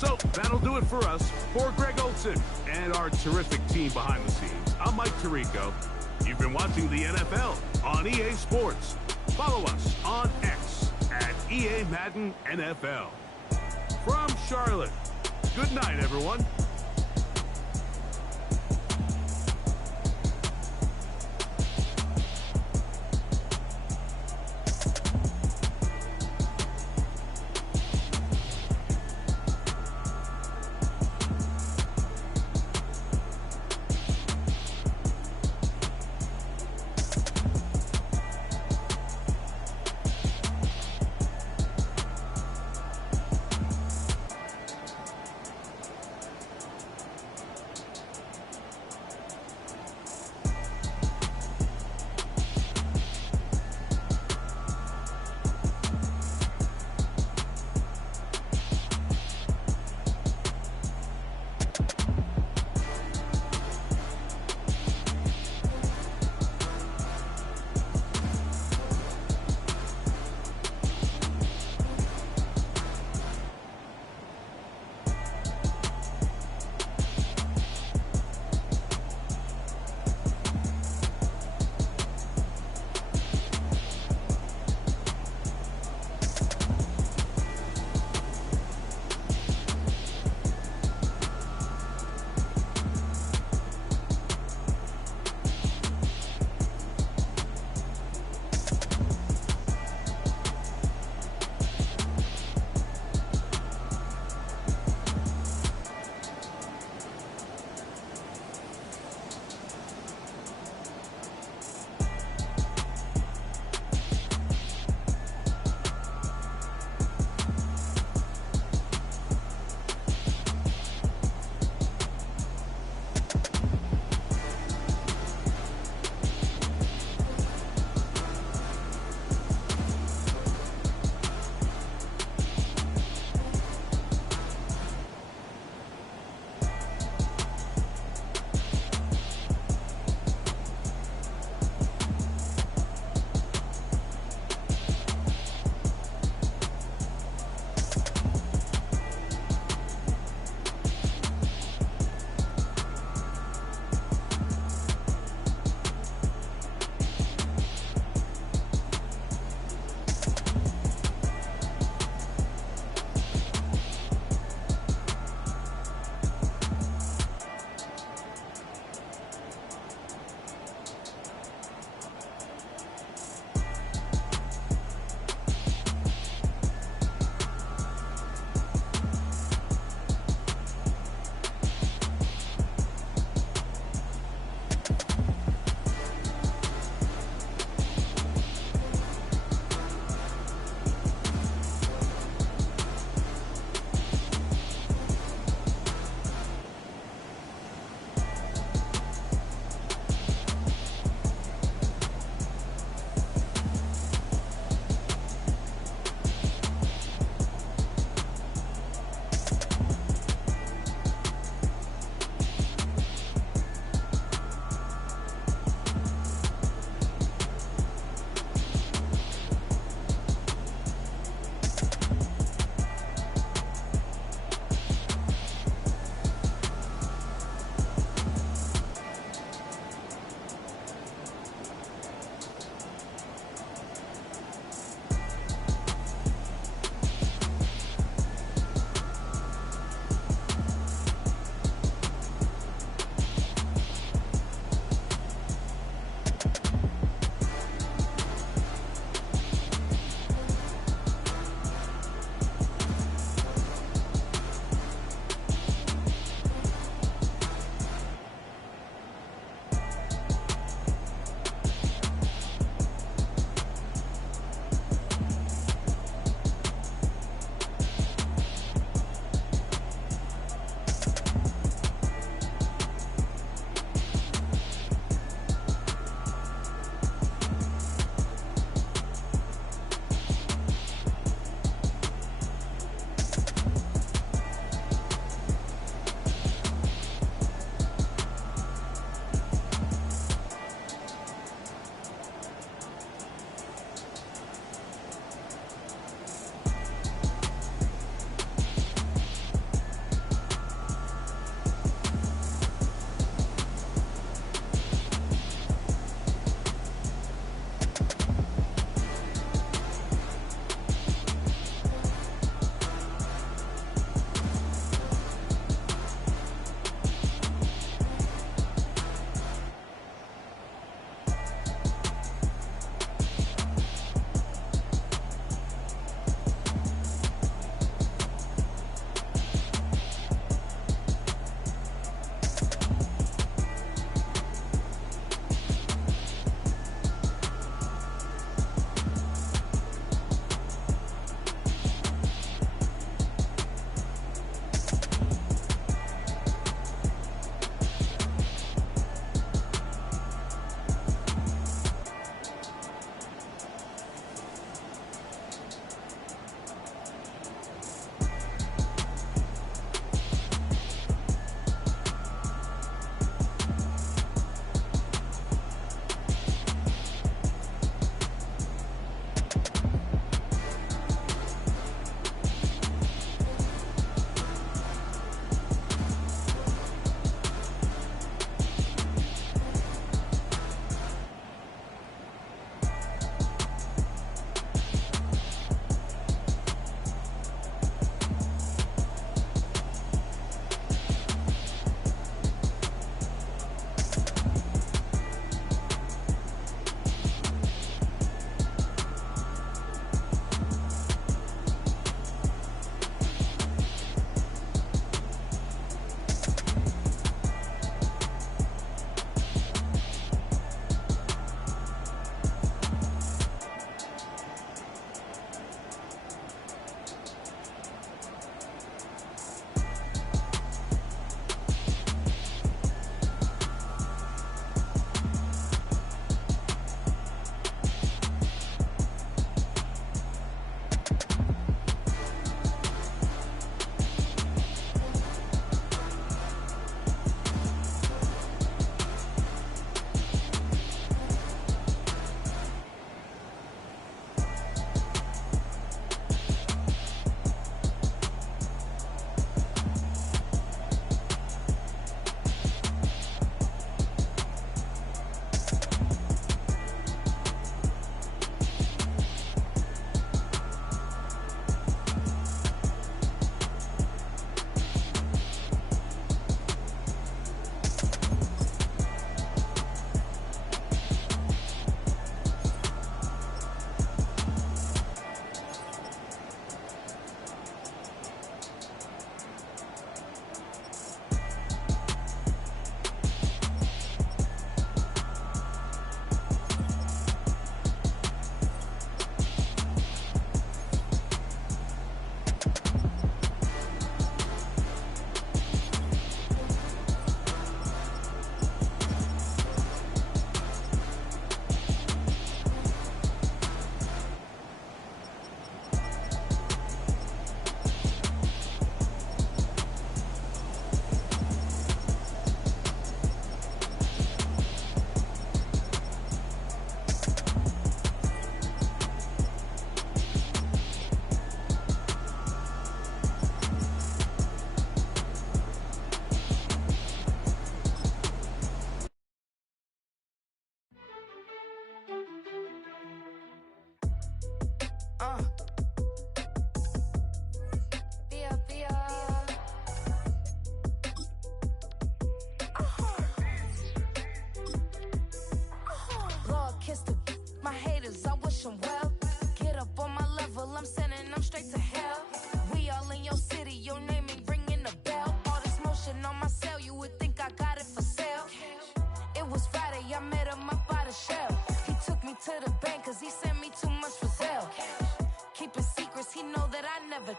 So that'll do it for us. For Greg Olson and our terrific team behind the scenes, I'm Mike Tirico. You've been watching the NFL on EA Sports. Follow us on X at EA Madden NFL. From Charlotte, good night, everyone.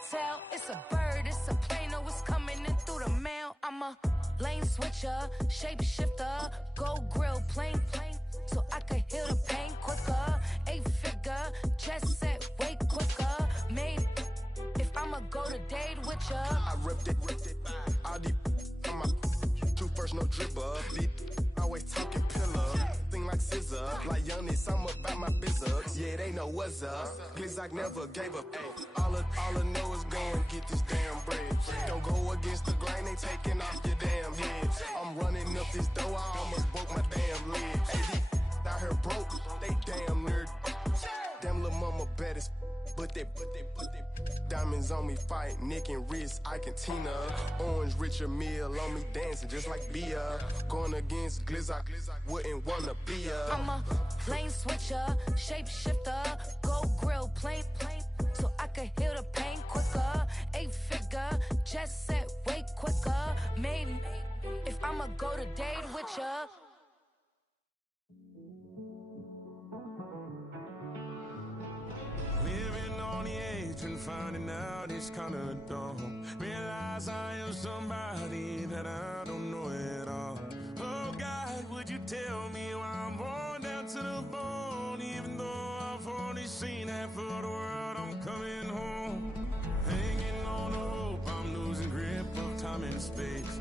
tell. It's a bird, it's a plane, oh, it's coming in through the mail. I'm a lane switcher, shapeshifter, go grill, plane, so I could heal the pain quicker. 8-figure, chest set way quicker. Made if I'ma go to date with ya. I ripped it. All these on my true first, no dribble. These always talking pillar. Thing like scissor. Like youngest, I'm about my business. Yeah, they know what's up. Glizak never gave up. All I know is go and get this damn bread. Don't go against the grain, they taking off your damn head. I'm running up this door, I almost broke my damn leg. Hey, these out here broke, they damn nerd. Damn little mama bad as but they diamonds on me fight, Nick and wrist, I can Tina. Orange Richard Mill on me dancing just like Bia. Going against Glizak, wouldn't wanna be a. I'm a lane switcher, shapeshifter, go grill, plane, so I could heal the pain quicker. 8-figure, chest set way quicker. Maybe if I'ma go to date with ya. Living on the edge and finding out it's kinda dumb. Realize I am somebody that I don't know at all. Oh God, would you tell me why I'm worn down to the bone? Even though I've only seen half of the world, I'm coming home. Hanging on the hope, I'm losing grip of time and space.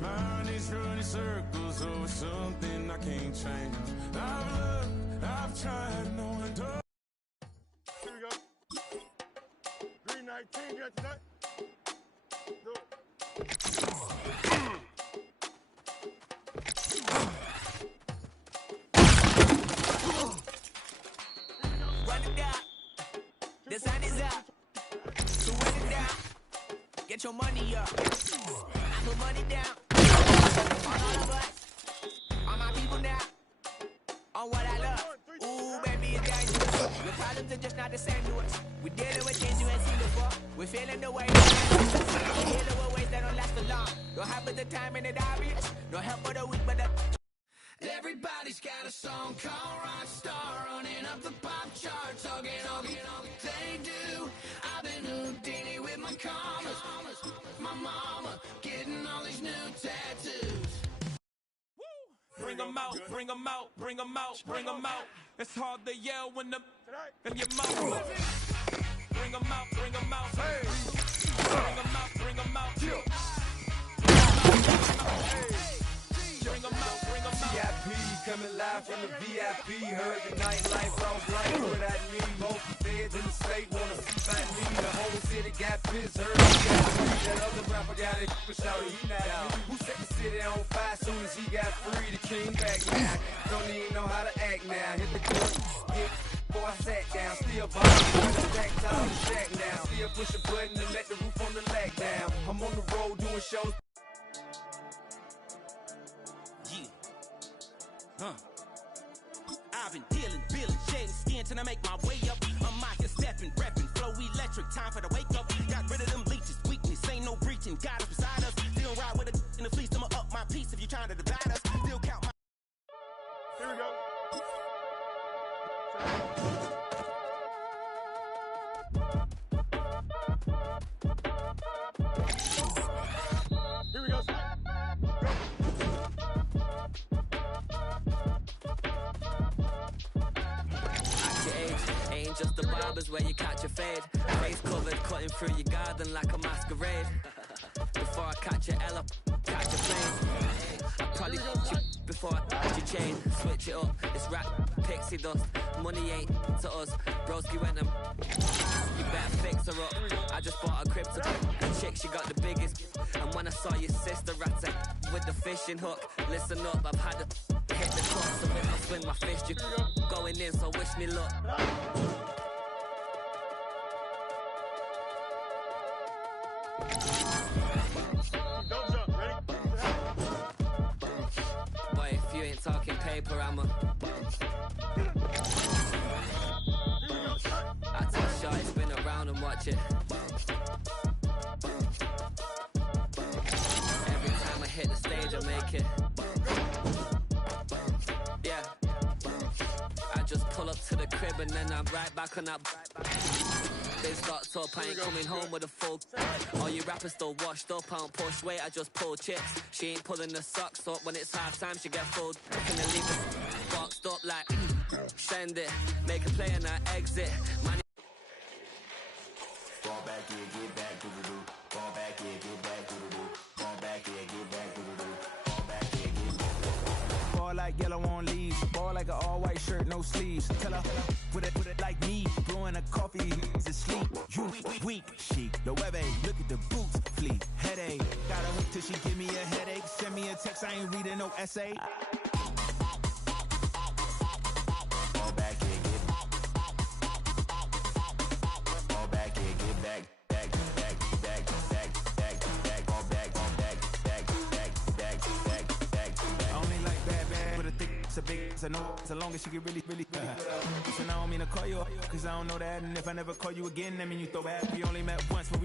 Mind is running circles over something I can't change. I've looked, I've tried, no one does. Here we go. 319, you got tonight? Do it. Run it down. The sun is up. So run it down. Get your money up. I put money down. On all of us. On my people now. On what I love. Ooh, baby, it's dangerous. Your problems are just not the same to us. We're dealing with things you ain't seen before. We're feeling the way. We're dealing with ways that don't last for long. Don't happen the time and it obvious. No help for the weak, but the... Everybody's got a song called Rockstar, running up the pop charts, all they do. I've been Houdini with my commas, my mama getting all these new tattoos. Bring 'em out, bring 'em out, bring 'em out, bring 'em out. It's hard to yell when the in your mouth. Bring 'em out, bring 'em out. Hey. Bring 'em out, bring 'em out. Bring 'em out, bring 'em out. VIP coming live from the VIP. Heard the nightlife, lost life without me. Multi feds in the state wanna see by me. The whole city got pissed. Heard that other rapper got it for show. He not out. Who set the city on fire soon as he got free? The king back now. Don't even know how to act now. Hit the court, hit. Before I sat down, still buying stack time to shack now. Still push a button and let the roof on the lag down. I'm on the road doing shows. I've been dealing, shedding skin till I make my way up. I'm out here stepping, repping, flow electric, time for the wake up. Got rid of them leeches, weakness, ain't no breaching. Got us beside us, still ride with a in the fleece. I'ma up my piece if you're trying to divide us. Still count my. Here we go. Here we go. Ain't just the barbers where you catch a fade. Face covered, cutting through your garden like a masquerade. Before I catch your Ella, catch a plane. I probably you before I catch your chain. Switch it up, it's rap, pixie dust. Money ain't to us. Broski went and you better fix her up. I just bought a crypto. The chick, she got the biggest. And when I saw your sister rat with the fishing hook, listen up, I've had to hit the top. So if I swing my fist, you going in, so wish me luck. Boy, if you ain't talking paper, I'm a... I tell Shorty, spin around and watch it. Every time I hit the stage, I make it. Yeah. I just pull up to the crib and then I'm right back on that... been stocked up, I ain't coming home with a full. All you rappers still washed up, I don't push weight, I just pull chips. She ain't pulling the socks up, when it's half time she get full. Finna leave it boxed up like send it, make a play and I exit. Man, fall back here, get back, do-do-do. Fall back here, get back, do-do-do. Fall back here, get back, do-do-do. Fall back here, get back. Ball like yellow on leaves, ball like an all-white shirt, no sleeves. Tell her, put it like me, blowing a coffee, he's asleep. You weak, chic, the web look at the boots, fleet, headache. Got a hook till she give me a headache, send me a text, I ain't reading no essay. Fall back here, get back. Fall back here, get back. It's a big, it's a no, so long as she get really Listen, I don't mean to call you, cause I don't know that. And if I never call you again, that mean you throw back. We only met once, but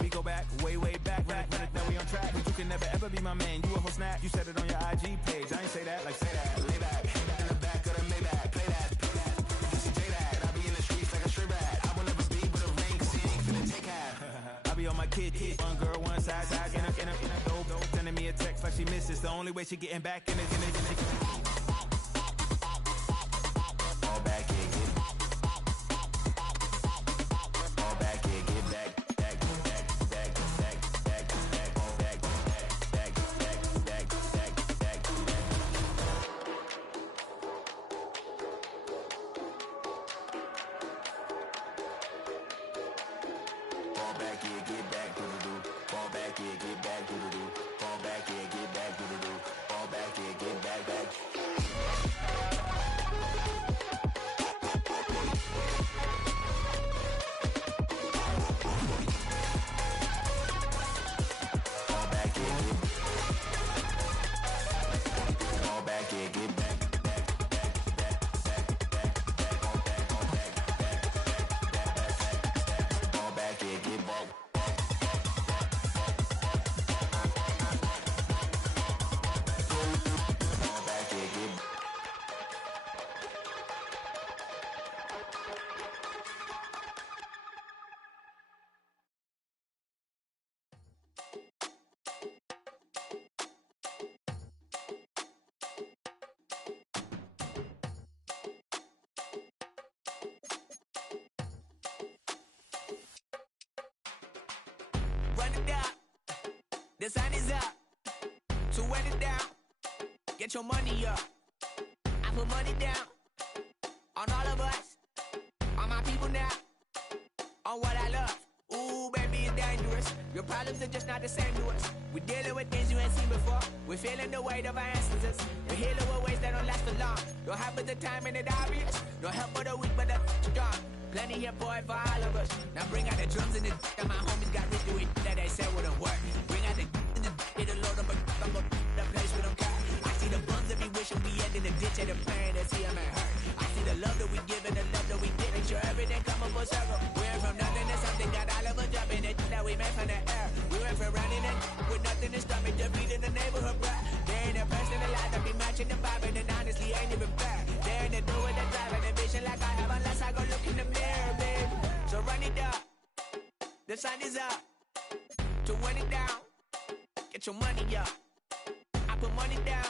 we go back, way back. Now we on track, but you can never ever be my man. You a whole snap, you said it on your IG page. I ain't say that, like say that, lay back. In the back of the Maybach, play that. This is J-Dad, I be in the streets like a stray rat. I will never be with a ring, cause he ain't finna take half. I be on my kid, one girl, one side, in a dope, sending me a text like she misses. The only way she getting back in it. Run it down, the sun is up, so run it down, get your money up. I put money down on all of us, on my people now, on what I love. Ooh, baby, it's dangerous. Your problems are just not the same to us. We're dealing with things you ain't seen before. We're feeling the weight of our ancestors. We're healing with ways that don't last for long. Don't have the time and it obvious. No help for the weak, but the strong. Plenty here, boy, for all of us. Now bring out the drums and the that my homies got rich to it that they said wouldn't work. Bring out the and the it'll load up the place we don't care. I see the bums that be wishing we end in the ditch and the pain that see them ain't hurt. I see the love that we give and the love that we get. Make sure everything come up full circle. We went from nothing to something, got all of us jumping it that we made from the air. We went from running it with nothing to stomach, just beating the neighborhood bruh. There ain't a person alive that be matching the vibe, and honestly ain't even fair. There ain't a do with the drive and the vision like I have unless I go look in the mirror, baby. So run it up, the sun is up, to run it down, get your money up. I put money down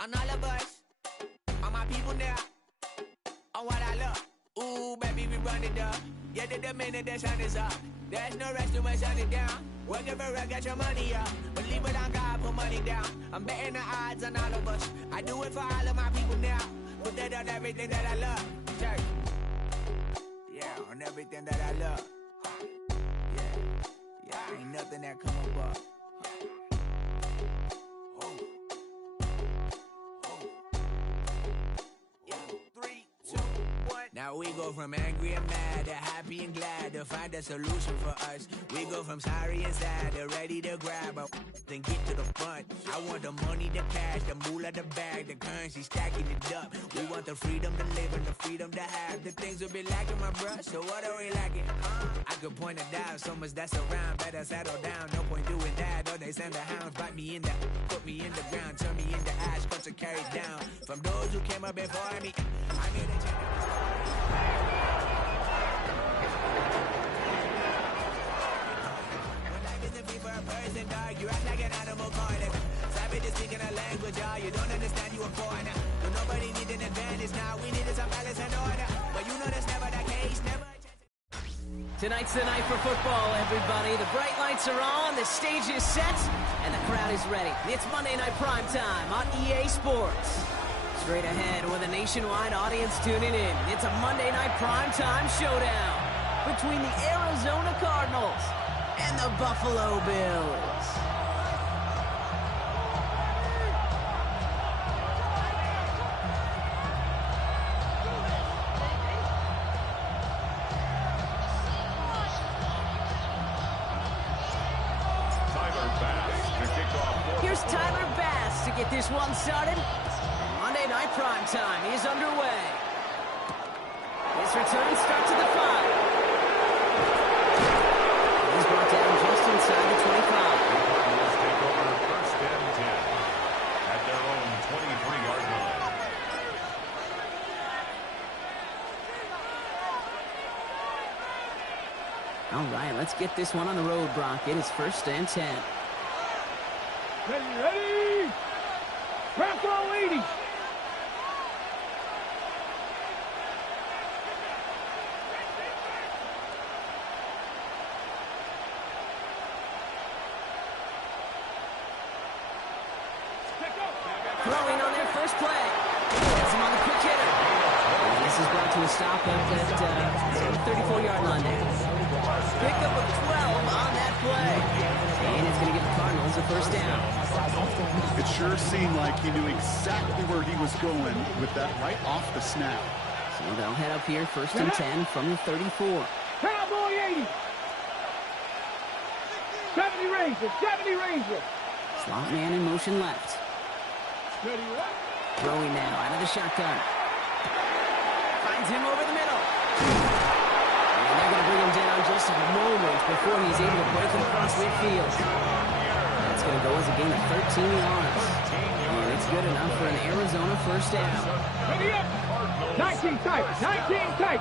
on all of us, on my people now, on what I love. Ooh, baby, we run it up. Yeah, the minute the sun is up, there's no rest to when sun it down. Working for real, get your money up. Believe it on God, put money down. I'm betting the odds on all of us. I do it for all of my people now. Put that on everything that I love. Check. Yeah, on everything that I love. Yeah, ain't nothing that come above. Now we go from angry and mad to happy and glad to find a solution for us. We go from sorry and sad to ready to grab up then get to the front. I want the money, the cash, the moolah, the bag, the currency, stacking it up. We want the freedom to live and the freedom to have. The things will be lacking, my bruh, so what are we lacking? I could point it out, so much that's around. Better settle down, no point doing that. Or they send the hounds, bite me in the, put me in the ground, turn me into ash, cut to carry down. From those who came up before me, I'm here to change the story. a person, dog. You act like an animal corner. Savages speaking a language, you don't understand you a foreigner. But nobody need an advantage now. We needed some balance and order. But you know that's never the case, never. Tonight's the night for football, everybody. The bright lights are on, the stage is set, and the crowd is ready. It's Monday Night Primetime on EA Sports. Straight ahead with a nationwide audience tuning in. It's a Monday Night Primetime showdown between the Arizona Cardinals and the Buffalo Bills. Here's Tyler Bass to get this one started. Monday Night Primetime is underway. His return starts at the 5. He's brought down just inside the 25. Cardinals take over first and 10 at their own 23-yard line. All right, let's get this one on the road, Brock. It is first and 10. Ready? Crack all 80. Throwing on their first play. Gets him on the quick hitter. And this is brought to a stop at the 34-yard line there. Pickup of 12 on that play. And it's going to give the Cardinals a first down. It sure seemed like he knew exactly where he was going with that right off the snap. So they'll head up here first and 10 from the 34. Cowboy 80. 70 Ranger, 70 Ranger. Slot man in motion left. Throwing now out of the shotgun. Finds him over the middle. And they're going to bring him down just a moment before he's able to break him across midfield. That's going to go as a gain of 13 yards. And it's good enough for an Arizona first down. Ready up. 19 tight, 19 tight.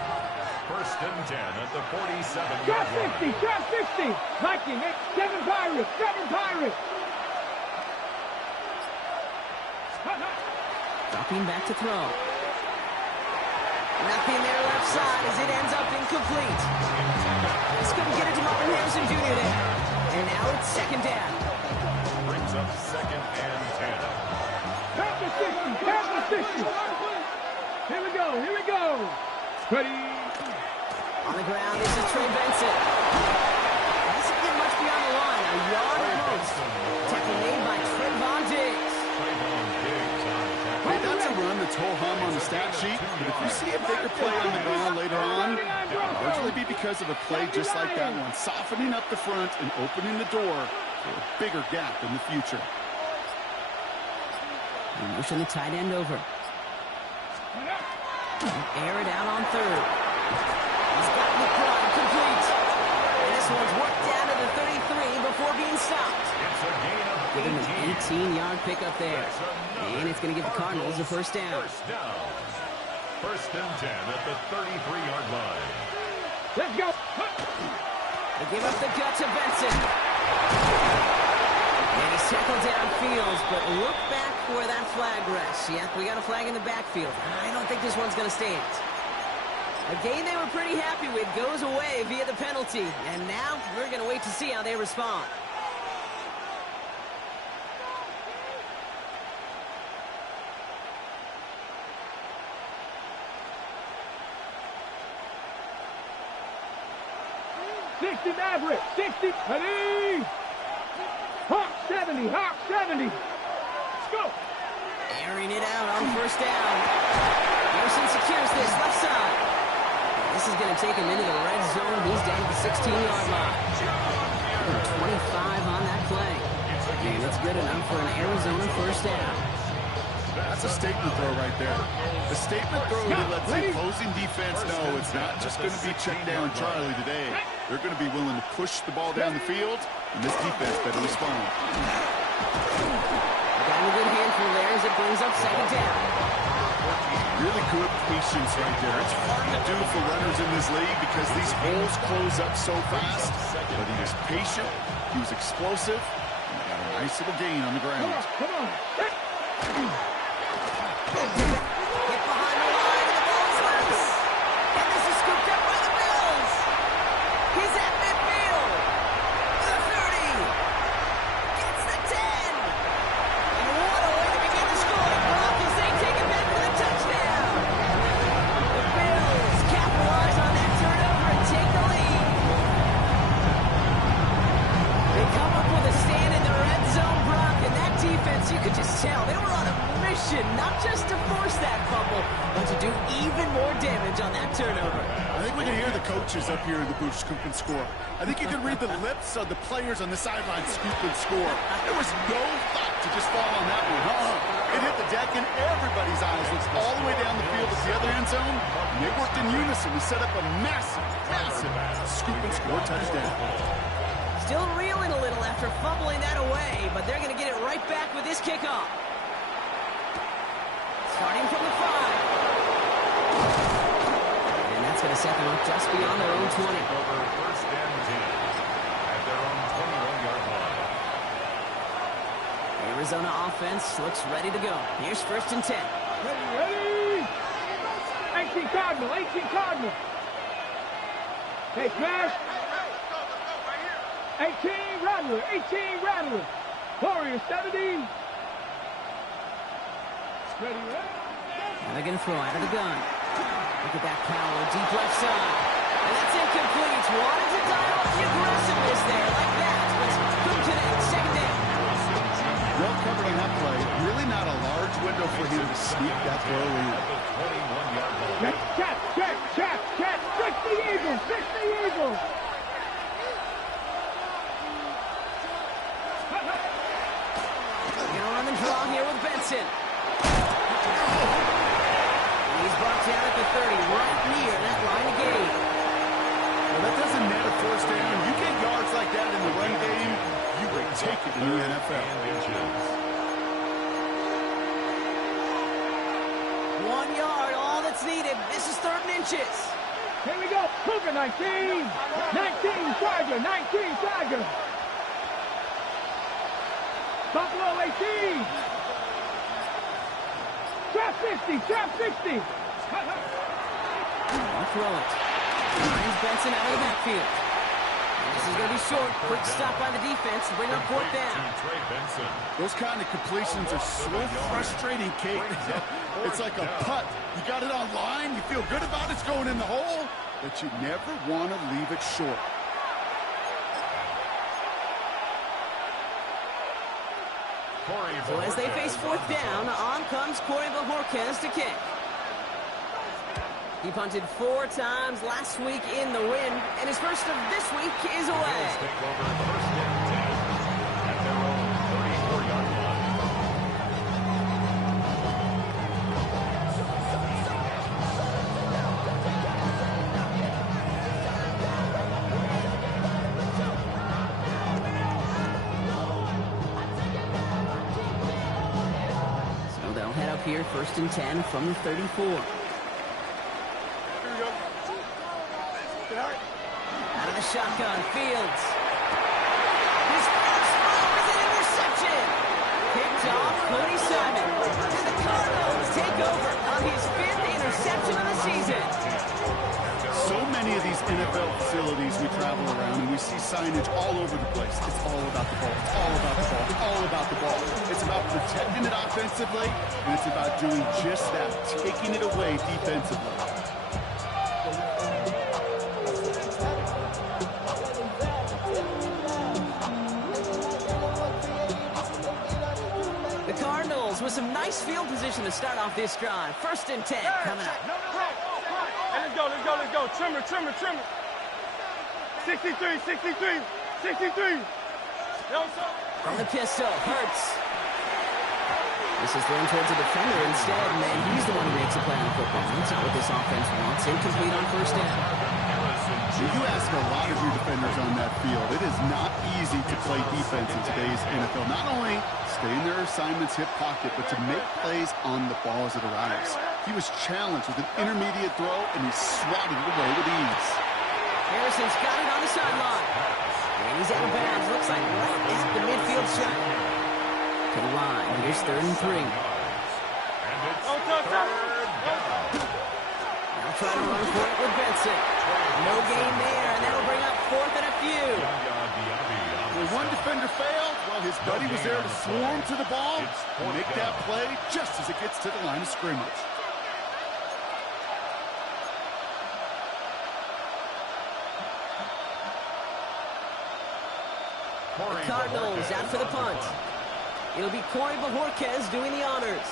First and 10 at the 47-yard Drop line. 60, drop 60. 19, 7 Pirates, 7 Pirates. Dropping back to throw. Nothing there left side as it ends up incomplete. Just couldn't get it to Marvin Harrison Jr. there. And now it's second down. Brings up second and 10. Count the 60, count the 60. Here we go, here we go. Ready. On the ground, this is Trey Benson. Doesn't get much beyond the line. A yard at most. Tackle made by Trayvon Diggs. Hey, that's a run that's ho-hum on the stat sheet, but if you see a bigger play on the ground later on, it'll largely be because of a play just like that one, softening up the front and opening the door for a bigger gap in the future. And motion the tight end over. Air it out on third. He's got McBride complete. And this one's worked down to the 33 before being stopped. Give him an 18-yard pickup there. And it's going to give the Cardinals a first down. First and 10 at the 33-yard line. Let's go. They give up the gut to Benson. And he's tackled downfield, but look back where that flag rests. Yeah, we got a flag in the backfield. I don't think this one's going to stand. A game they were pretty happy with goes away via the penalty. And now we're going to wait to see how they respond. Maverick, 60, ready! Hawk 70, Hawk 70. Let's go. Airing it out on first down. Harrison secures this left side. This is going to take him into the red zone. He's down to the 16-yard line. 25 on that play. And it's good enough for an Arizona first down. That's a statement throw right there. A statement throw that lets the opposing defense know it's not just going to be check down Charlie today. They're going to be willing to push the ball down the field, and this defense better respond. Got a good handful there as it brings up second down. Really good patience right there. It's hard to do for runners in this league because these holes close up so fast. But he is patient, He was explosive, and got a nice little gain on the ground. Come on. Get behind the line, and the ball is loose. And this is scooped up by the Bills. He's at midfield. The 30. Gets the 10. And what a way to begin the scoring. Broncos, they take it back for the touchdown. The Bills capitalize on that turnover and take the lead. They come up with a stand in the red zone, Brock, and that defense, you could just tell they were on a mission, not just to force that fumble, but to do even more damage on that turnover. I think we can hear the coaches up here in the booth scoop and score. I think you can read the lips of the players on the sideline scoop and score. There was no thought to just fall on that one. It hit the deck and everybody's eyes looked all the way down the field at the other end zone. And they worked in unison to set up a massive, massive scoop and score touchdown. Still reeling a little after fumbling that away, but they're going to get it right back with this kickoff. Starting from the 5. And that's going to set them up just beyond their own 20. Over first and 10 at their own 21-yard line. Arizona offense looks ready to go. Here's first and 10. Ready. 18 Cardinal. Hey, pass. 18 Rattler. Warrior 70. Ready. And they're going to throw out of the gun. Look at that power, deep left side. And that's incomplete. Wanted to dial up the aggressiveness there like that, but couldn't connect. Second down. Well covered on that play. Really not a large window for him to sneak that throw in. Check. Fix the Eagles. They're going to run and draw here with Benson. And he's brought down at the 30, right near that line of gain. Well, that doesn't net a first down. You get yards like that in the run game, you will take it in the NFL. 1 yard, all that's needed. This is 3rd and inches. Here we go. Cougar 19. 19 Tiger. Buffalo 18. Trap 60. I'll throw it. Finds Benson out of the backfield. And this is going to be short. Quick stop by the defense to bring up 4th down. Those kind of completions are so frustrating, Kate. It's like a putt. You got it on line. You feel good about it's going in the hole, but you never want to leave it short. So as they face 4th down, on comes Corey Bajorquez to kick. He punted 4 times last week in the win, and his first of this week is away. Here, 1st and 10 from the 34. Out of the shotgun, Fields. His first throw is an interception. Picked off Cody Simon. And the Cardinals take over on his 5th interception of the season. So many of these NFL facilities we travel around and we see signage all over the place. It's all about the ball. It's all about the ball. It's all about the ball. It's about protecting it offensively, and it's about doing just that, taking it away defensively. The Cardinals with some nice field position to start off this drive. 1st and 10 coming up. Hey, let's go. Trimmer. 63. From the pistol, Hurts. This is thrown towards a defender instead, and he's the one who makes a play on the football. That's not what this offense wants. Incomplete on 1st down. You ask a lot of your defenders on that field. It is not easy to play defense in today's NFL. Not only stay in their assignment's hip pocket, but to make plays on the ball as it arrives. He was challenged with an intermediate throw, and he swatted it away with ease. Harrison's got it on the sideline. And he's out of bounds. Looks like right at the midfield stripe. To the line. Here's 3rd and 3. Now try to run for it with Benson. No gain there, and that'll bring up 4th and a few. Well, one defender failed. Well, his buddy was there to swarm to the ball and make that play just as it gets to the line of scrimmage. The Cardinals out for the punt. It'll be Corey Bajorquez doing the honors.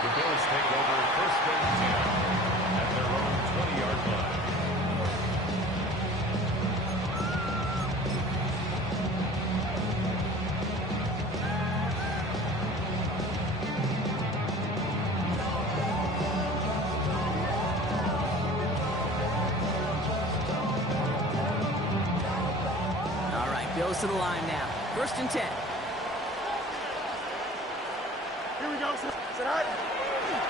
The Bills take over 1st and 10 at their own 20-yard line. All right, Bills to the line now. 1st and 10. Here we go.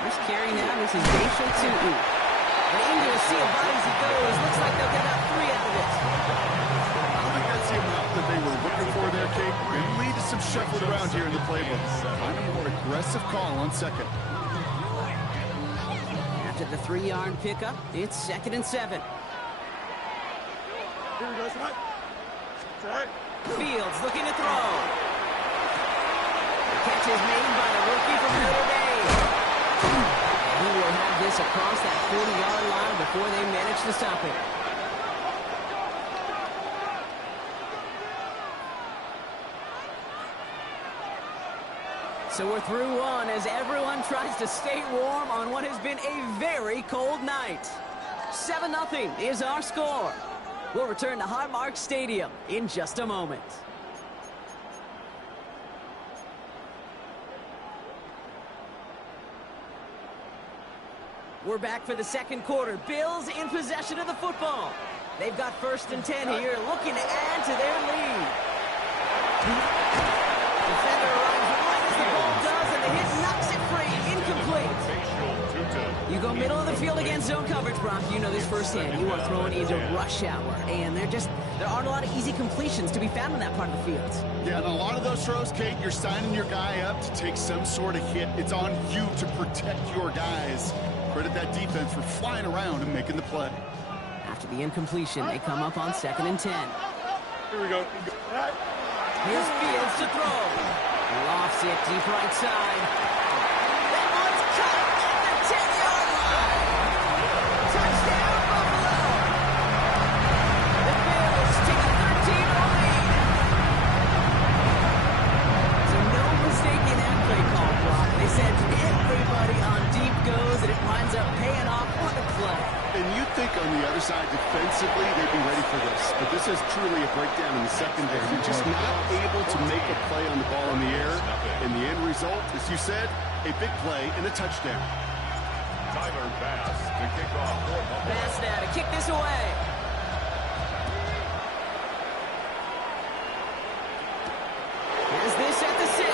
First carry now, this is Rachel Tutu. And into a sea of bodies he goes. Looks like they'll get about 3 out of this. I don't think that's the amount that they were looking for there, Kate. They lead to some shuffling around here in the playbook. Find a more aggressive call on 2nd. After the 3-yard pickup, it's 2nd and 7. Here we go. Fields looking to throw. The catch is made by the rookie from Notre Dame. He will have this across that 40-yard line before they manage to stop it. So we're through one as everyone tries to stay warm on what has been a very cold night. 7-0 is our score. We'll return to Highmark Stadium in just a moment. We're back for the 2nd quarter. Bills in possession of the football. They've got 1st and 10 here, looking to add to their lead. Defender arrives right as the ball does, and the hit knocks it free. Incomplete. You go middle of the field against zone coverage, Brock. You know this firsthand. You are throwing into rush hour, and there aren't a lot of easy completions to be found in that part of the field. Yeah, and a lot of those throws, Kate, you're signing your guy up to take some sort of hit. It's on you to protect your guys. Credit that defense for flying around and making the play. After the incompletion, they come up on 2nd and 10. Here we go. Here's Fields to throw. Lofts it deep right side. That one's caught at the 10-yard line. Touchdown, Buffalo. The Bills take a 13-0 lead. So no mistake in that play call, Brock. They said everybody on deep goes, and it winds up paying off on the play. And you'd think on the other side, defensively, they'd be ready for this. But this is truly a breakdown in the secondary. You're just not able to make a play on the ball in the air. And the end result, as you said, a big play and a touchdown. Tyler Bass to kick off for Buffalo. Bass now to kick this away. Here's this at the 6.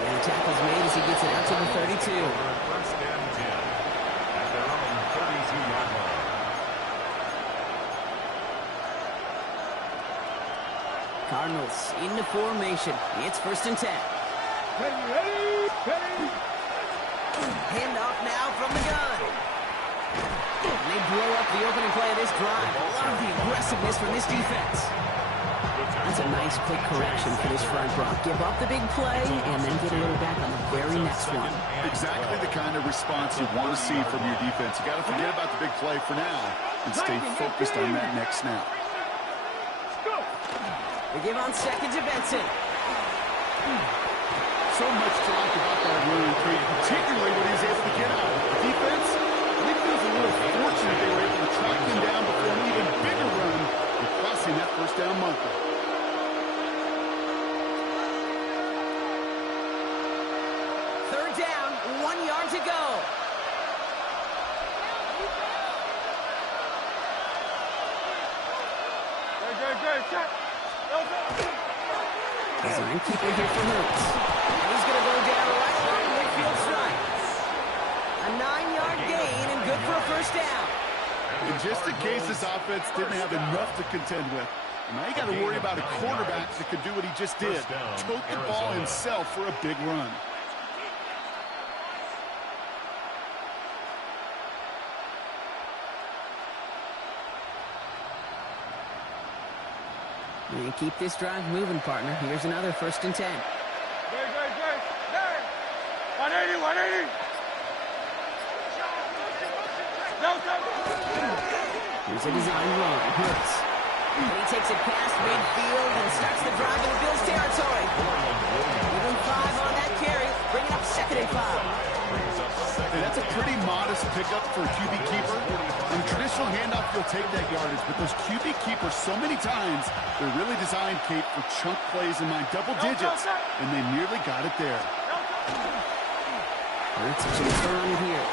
And the tackle's made as he gets it out to the 32. 1st and 10 at their own 32-yard line. Cardinals into formation. It's 1st and 10. Ready. Handoff now from the gun. And they blow up the opening play of this drive. A lot of the aggressiveness from this defense. That's a nice quick correction for this front, Brock. Give up the big play and then get a little back on the very next one. Exactly the kind of response you want to see from your defense. You got to forget about the big play for now and stay focused on that next snap. They give on 2nd to Benson. So much to like about that run, particularly what he was able to get out. Defense, I think it was a little fortunate they were able to track him down before an even bigger run with crossing that 1st down marker. Third down, 1 yard to go. Design keeper here for Hurts. And he's going to go down right along midfield stripe. 9-yard gain and good for a first down. And just in case this offense didn't have enough to contend with, now you got to worry about a quarterback that could do what he just did. Choke the ball himself for a big run. And keep this drive moving, partner. Here's another 1st and 10. 180, 180. Here's a design run. Hurts. And he takes it past midfield and starts the drive into Bills territory. Even 5 on that carry, bringing up 2nd and 5. Hey, that's a pretty modest pickup for a QB keeper. On a traditional handoff, you'll take that yardage, but those QB keepers, so many times, they're really designed, Kate, for chunk plays in my double digits, and they nearly got it there. Hurts is going to throw on here.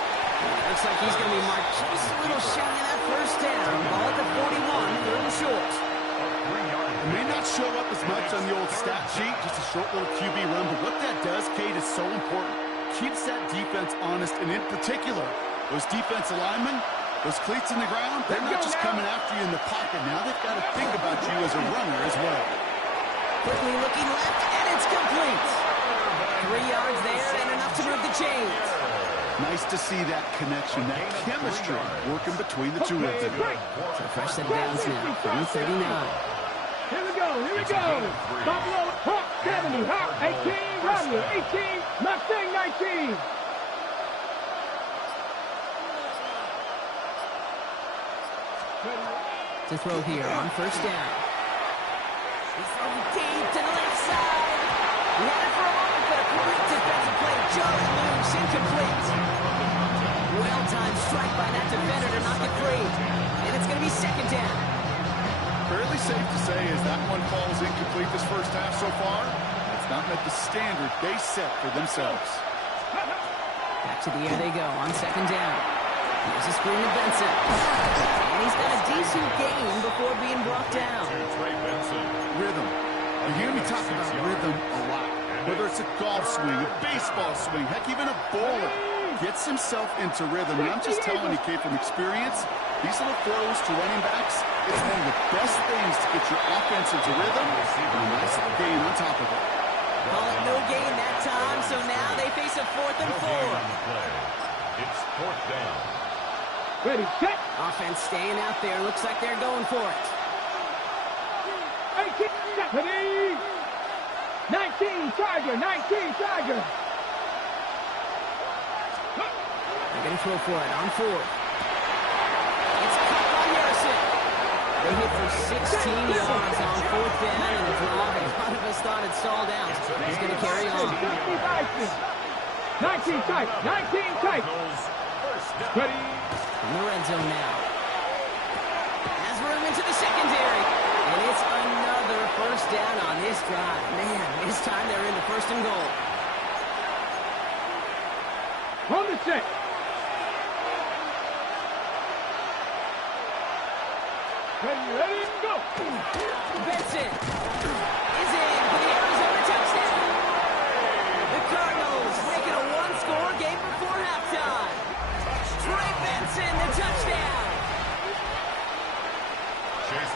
Looks like he's going to be marked just a little shy of that first down. Ball at the 41, 3rd and short. It may not show up as much on the old stat sheet, just a short little QB run, but what that does, Kate, is so important. Keeps that defense honest, and in particular, those defensive linemen, those cleats in the ground, they're not just coming after you in the pocket. Now they've got to think about you as a runner as well. Quickly looking left, and it's complete. 3 yards there, and enough to move the chains. Nice to see that connection, that chemistry working between the two of them. So fresh set of downs now from the 39. Here we go, here we go. Buffalo, Hawk 70, Hawk 18, Romney 18, Mustang 19. To throw here on 1st down. He's throwing deep to the left side. He had it for a moment, but a quick defensive play. Just loose, incomplete. Well-timed strike by that defender to knock it free. And it's going to be 2nd down. Fairly safe to say as that one falls incomplete this first half so far, it's not met the standard they set for themselves. Back to the air they go on 2nd down. Here's a screen to Benson. And he's got a decent gain before being brought down. Rhythm. You hear me talk about rhythm a lot. Whether it's a golf swing, a baseball swing, heck, even a bowler gets himself into rhythm. And I'm just telling you, Kate, from experience, these little throws to running backs, it's one of the best things to get your offense into rhythm and a nice little gain on top of it. Call it no gain that time, so now they face a 4th and 4. It's 4th down. Ready, set. Offense staying out there. Looks like they're going for it. 18, ready. 19, Tiger, 19, Tiger. They're going to throw for it on 4th. It's caught by Harrison. They hit for 16 yards on 4th down and a drive. A lot of us thought it stalled out. He's going to carry on. 19 tight, 19 tight. Ready. In the red zone now. Has room into the secondary. And it's another first down on this drive. Man, this time they're in the 1st and goal. On the set. Ready, go. Benson is in for the Arizona touchdown. The Cardinals making a 1-score game before halftime. Trey Benson, the touchdown.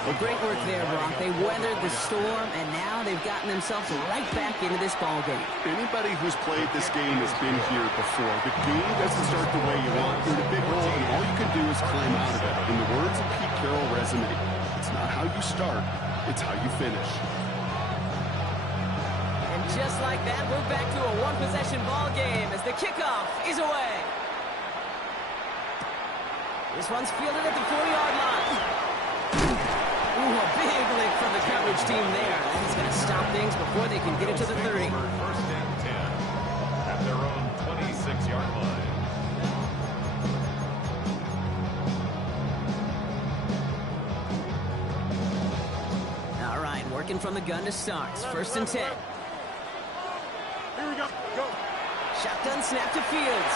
Well, great work there, Brock. They weathered the storm, and now they've gotten themselves right back into this ball game. Anybody who's played this game has been here before. The game doesn't start the way you want. You're in a big hole, and all you can do is climb out of it. In the words of Pete Carroll resonate, it's not how you start, it's how you finish. And just like that, we're back to a one-possession ball game as the kickoff is away. This one's fielded at the 4-yard line. Ooh, a big lick from the coverage team there. That's going to stop things before they can get it to the 30. 1st and 10 at their own 26-yard line. All right, working from the gun to start. 1st and 10. Here we go. Go. Shotgun snap to Fields.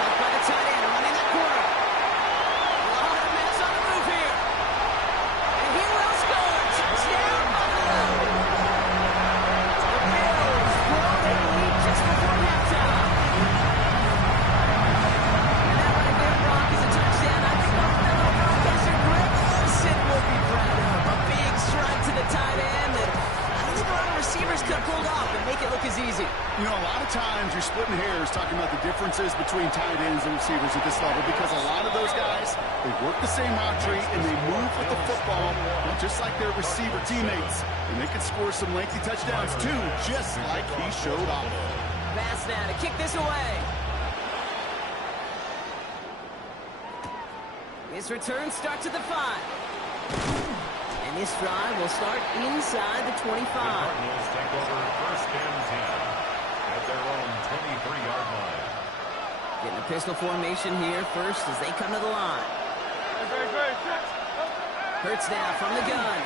Caught by the tight end, running that corner. A lot of mess on the move here. And he will score. Touchdown, Buffalo. The Bills grow their lead just before halftime. You know, a lot of times you're splitting hairs talking about the differences between tight ends and receivers at this level because a lot of those guys, they work the same route tree and they move with the football just like their receiver teammates. And they can score some lengthy touchdowns too, just like he showed off. Pass now to kick this away. This return starts at the 5. And this drive will start inside the 25. The Cardinals take over first and 10 at their own 23-yard line. Getting a pistol formation here first as they come to the line. Hurts now from the gun.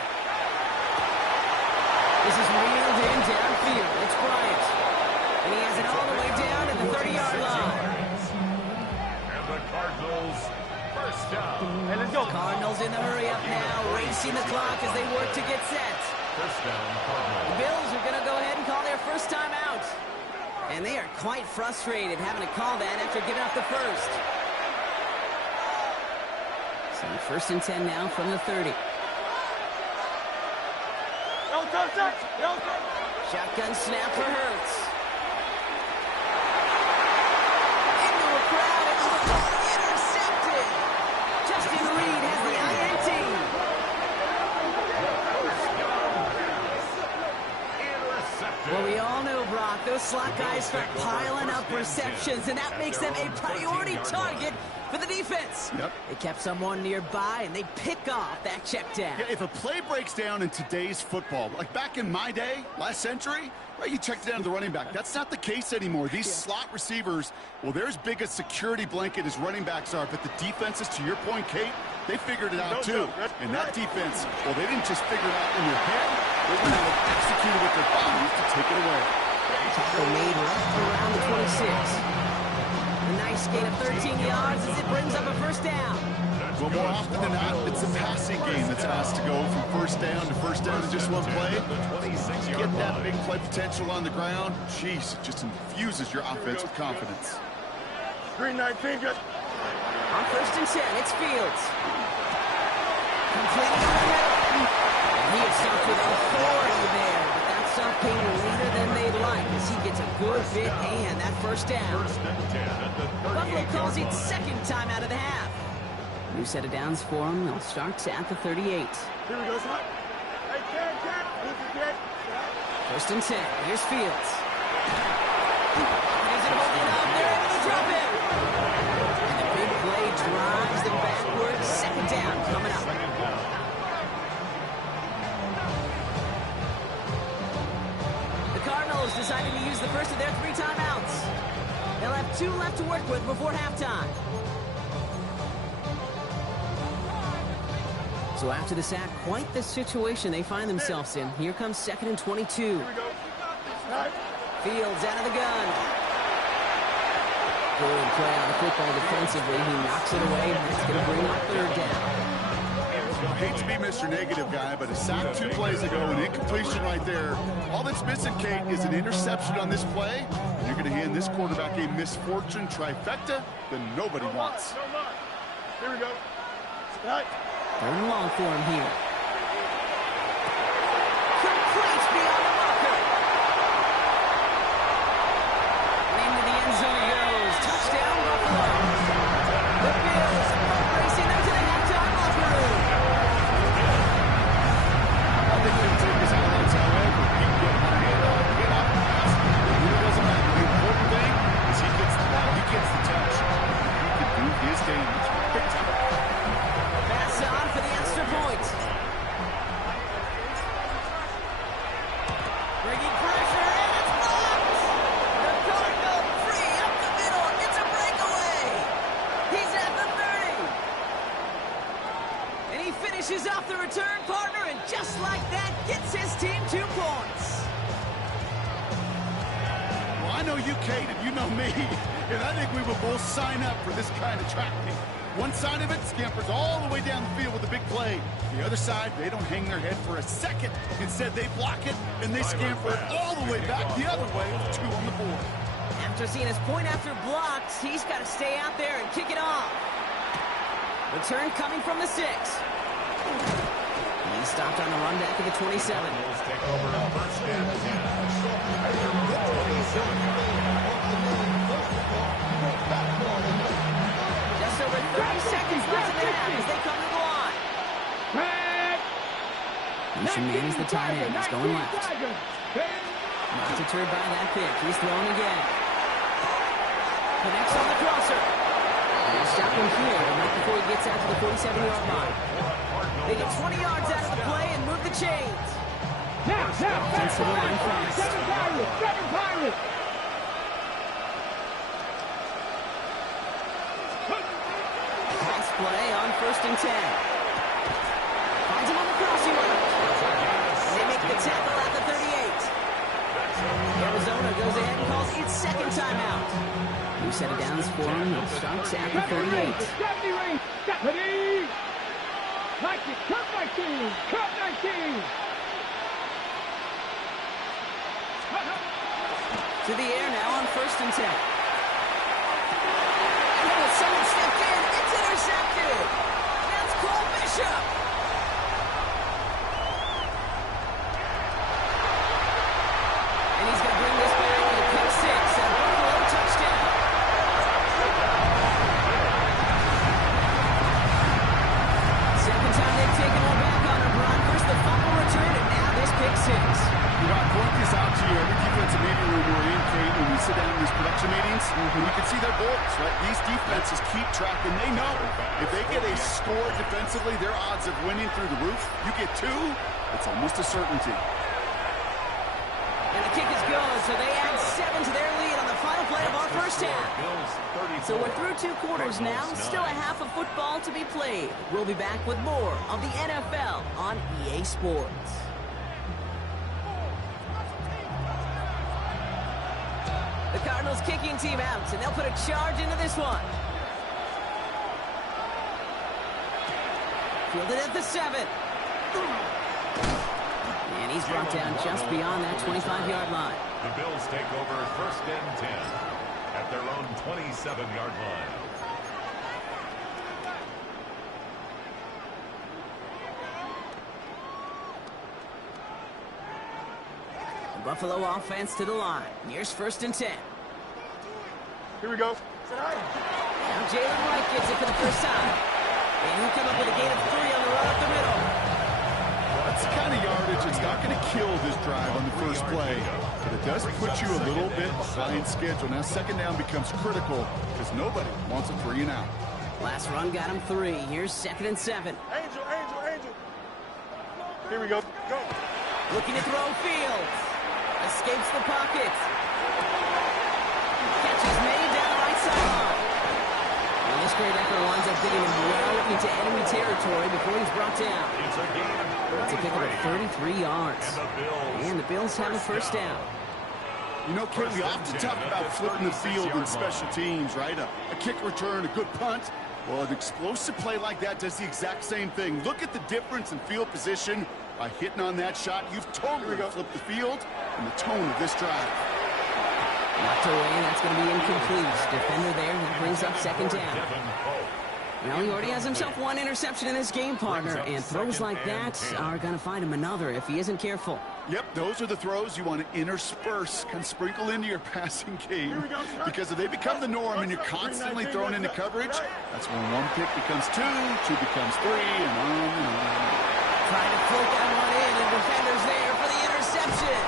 This is reeled in downfield. It's Bryant. And he has it all the way down to the 30-yard line. And the Cardinals first down. Hey, let's go. Cardinals in the hurry up now, racing the clock as they work to get set. First down, Cardinals. The Bills are going to go ahead and call their first time out. And they are quite frustrated having to call that after giving up the first. So first and 10 now from the 30. Shotgun snap for Hurts. Into a crowd and intercepted. Justin Reed has the INT. Well, we all know, Brock, those slot guys start piling up receptions, and that makes them a priority target for the defense. Yep. They kept someone nearby, and they pick off that check down. Yeah, if a play breaks down in today's football, like back in my day, last century, right, you checked down to the running back. That's not the case anymore. These slot receivers, well, they're as big a security blanket as running backs are, but the defenses, to your point, Kate, they figured it out too. And that defense, well, they didn't just figure it out in their head. They went out and executed with their bodies to take it away. Tackle made right around the 26. A nice gain of 13 yards as it brings up a first down. Well, more often than not, it's the passing game that's asked to go from first down in just one play. Get that big play potential on the ground. Jeez, it just infuses your offense with confidence. 319, just. On first and 10, it's Fields. Completed on the middle. He is stopped with authority there, but that stop came later than they'd like as he gets a good bit and that first down. Buffalo calls it second time out of the half. New set of downs for him. They'll start at the 38. Here we go, son. Hey, Ken. First and 10. Here's Fields. He's holding up. They're able to drop him. And the big play drives them backwards. Second down coming up. The Cardinals deciding to use the first of their 3 timeouts. They'll have 2 left to work with before halftime. So after the sack, quite the situation they find themselves in. Here comes second and 22. Fields out of the gun. Good play on the football defensively. He knocks it away, and that's going to bring up third down. I hate to be Mr. Negative guy, but a sack 2 plays ago, an incompletion right there. All that's missing, Kate, is an interception on this play. And you're going to hand this quarterback a misfortune trifecta that nobody wants. Here we go. Third and long for him here. Complete beyond the marker. And into the end zone he goes. Touchdown, Buffalo. The Bills racing them to the halftime locker room. I think they can take his highlights, however. He can get one hand on, get off the pass. It really doesn't matter. The important thing is he gets the ball, he gets the touch. He can do his damage. Big time. Pass on for the extra point. Bringing pressure, and it's blocked. The Cardinal free up the middle. It's a breakaway. He's at the 30. And he finishes off the return partner, and just like that, gets his team 2 points. Well, I know you, Kate, and you know me, and I think we will both sign up for this kind of track meet. One side of it scampers all the way down the field with a big play. The other side, they don't hang their head for a second. Instead, they block it, and they scamper all the way back the other way with 2 on the board. After seeing his point after blocked, he's got to stay out there and kick it off. Return coming from the 6. He stopped on the run back at the 27. Cardinals take over first and 10. At their own 27. Just over 30 seconds left in the half as they come to the line. Mission Man is the tight end. He's going left. Not deterred by that pick. He's throwing again. Connects on the crosser. They'll stop him here, but not before he gets out to the 47-yard line. They get 20 yards out of the play and move the chains. Now, Offense to the line first. Seven Pirates. Pass play on first and 10. Finds him on the crossing route. They make the tackle at the 38. Arizona goes ahead and calls its second timeout. New set of downs for him. It starts at the 38. Deputy! Cut 19! Cut 19! To the air now on first and 10. Oh, someone stepped in. It's intercepted. That's Cole Bishop. And he's going to bring this back to the pick six. And Buffalo touchdown. Second time they've taken one back on him. Ron first the fumble return, and now this pick six. You know, I point this out to you every defensive meeting room we're in, Kate, when we sit down in these production meetings, and you can see their goals, right? These defenses keep track, and they know if they get a score defensively, their odds of winning through the roof. You get two, it's almost a certainty. And the kick is good, so they add 7 to their lead on the final play of our first half. So we're through 2 quarters now, still a half of football to be played. We'll be back with more of the NFL on EA Sports. The Cardinals kicking team out, and they'll put a charge into this one. Fielded at the 7. And he's brought down just beyond that 25-yard line. The Bills take over first and 10 at their own 27-yard line. Buffalo offense to the line. Here's first and 10. Here we go. Now Jalen Wright gets it for the first time. And he'll come up with a gain of 3 on the run up the middle. That's the kind of yardage it's not going to kill this drive on the first play, but it does put you a little bit behind schedule. Now second down becomes critical because nobody wants a 3 and out. Last run got him 3. Here's second and 7. Angel. Here we go. Go. Looking to throw Fields. Escapes the pocket. Catch is made down the right sideline. And this great effort winds up getting him well into enemy territory before he's brought down. It's a pickup of 33 yards. And the Bills have a first down. You know, Kate, we often talk about flipping the field in special teams, right? A kick return, a good punt. Well, an explosive play like that does the exact same thing. Look at the difference in field position. By hitting on that shot, you've totally flipped the field and the tone of this drive. Knocked away, that's going to be incomplete. Defender there, that brings up second down. Well, he already has himself 1 interception in this game, partner, and throws like that are going to find him another if he isn't careful. Yep, those are the throws you want to intersperse, kind of sprinkle into your passing game, because if they become the norm and you're constantly thrown into coverage, that's when 1 pick becomes 2, 2 becomes 3, and on. Trying to float that one in, and defender's there for the interception.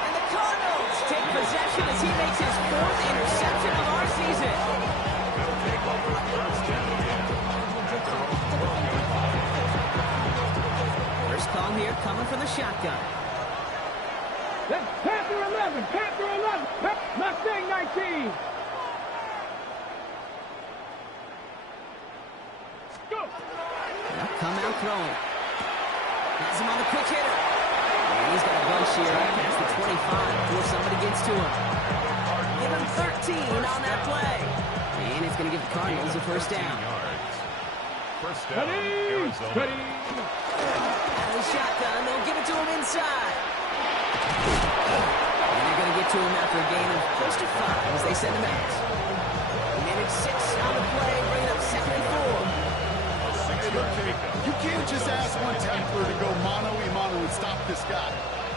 And the Cardinals take possession as he makes his 4th interception of our season. They'll take over first and 10 at their own 12-yard line. First call here coming from the shotgun. That's Panther 11. Mustang 19. Go. They'll come out throwing. Has him on the quick hitter. And he's got a bunch here past the 25 before somebody gets to him. Give him 13 on that play. And it's going to give the Cardinals a first down. First down, Arizona. Out of the shotgun, they'll give it to him inside. And they're going to get to him after a gain of close to 5 as they send him out. Minute 6 on the play, bringing up second and 4. Hey, look, Kate, pickup. You can't just ask one tackler to go mano-a-mano and stop this guy.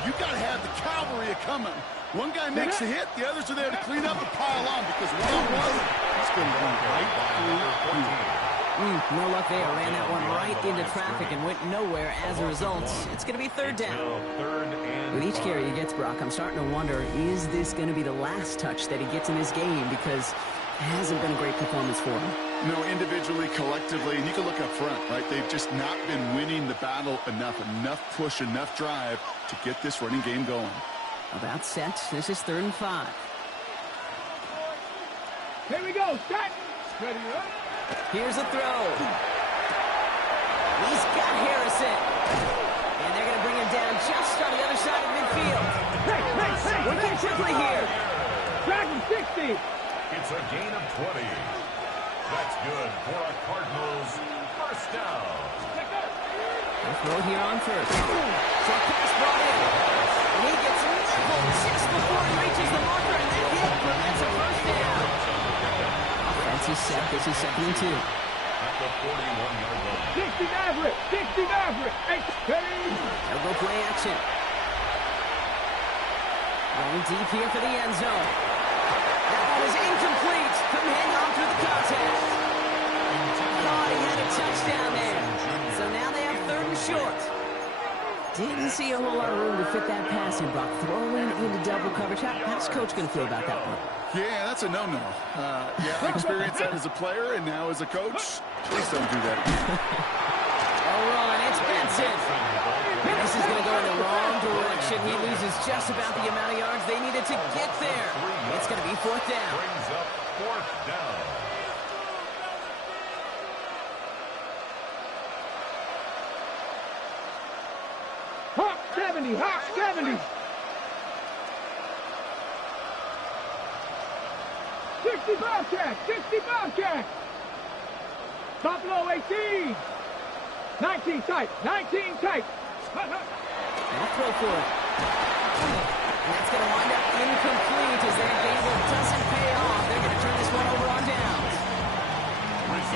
You got to have the cavalry coming. One guy makes a hit, the others are there to clean up and pile on because one-on-one, he's going to run right through you. No luck there. Ran that one right into traffic and went nowhere as a result. It's going to be third down. With each carry he gets, Brock, I'm starting to wonder, is this going to be the last touch that he gets in this game? Because it hasn't been a great performance for him. No, individually, collectively, and you can look up front, right? They've just not been winning the battle enough push, enough drive to get this running game going. About set. This is 3rd and 5. Here we go. Set. Ready up. Here's a throw. He's got Harrison. And they're going to bring him down just on the other side of midfield. Hey. Working quickly here. Dragon 60. It's a gain of 20. That's good for a Cardinals first down. Throw here on first. Short pass brought in. And he gets leveled just before he reaches the marker. And that hit prevents a first down. Offense is set. This is 2nd and 2. At the 41-yard line. 60 Maverick. 60 Maverick. Hey. They'll go play action. Going deep here for the end zone. That ball is incomplete. Couldn't hang on through the contact. Thought he had a touchdown there. So now they have 3rd and short. Didn't see a whole lot of room to fit that pass in, Brock. Throwing into double coverage. How's Coach going to feel about that one? Yeah, that's a no-no. Yeah, I experienced that as a player and now as a coach. Please don't do that. Run, it's Benson. And this is going to go in the wrong direction. He loses just about the amount of yards they needed to get there. It's going to be 4th down. Brings up 4th down. Hawk 70. Hawk 70. 60 Bobcat. 60 Bobcat. Buffalo 18. 19 tight. 19 tight. And throw for it. And that's going to wind up incomplete as that gamble doesn't pay off. They're going to turn this one over on downs.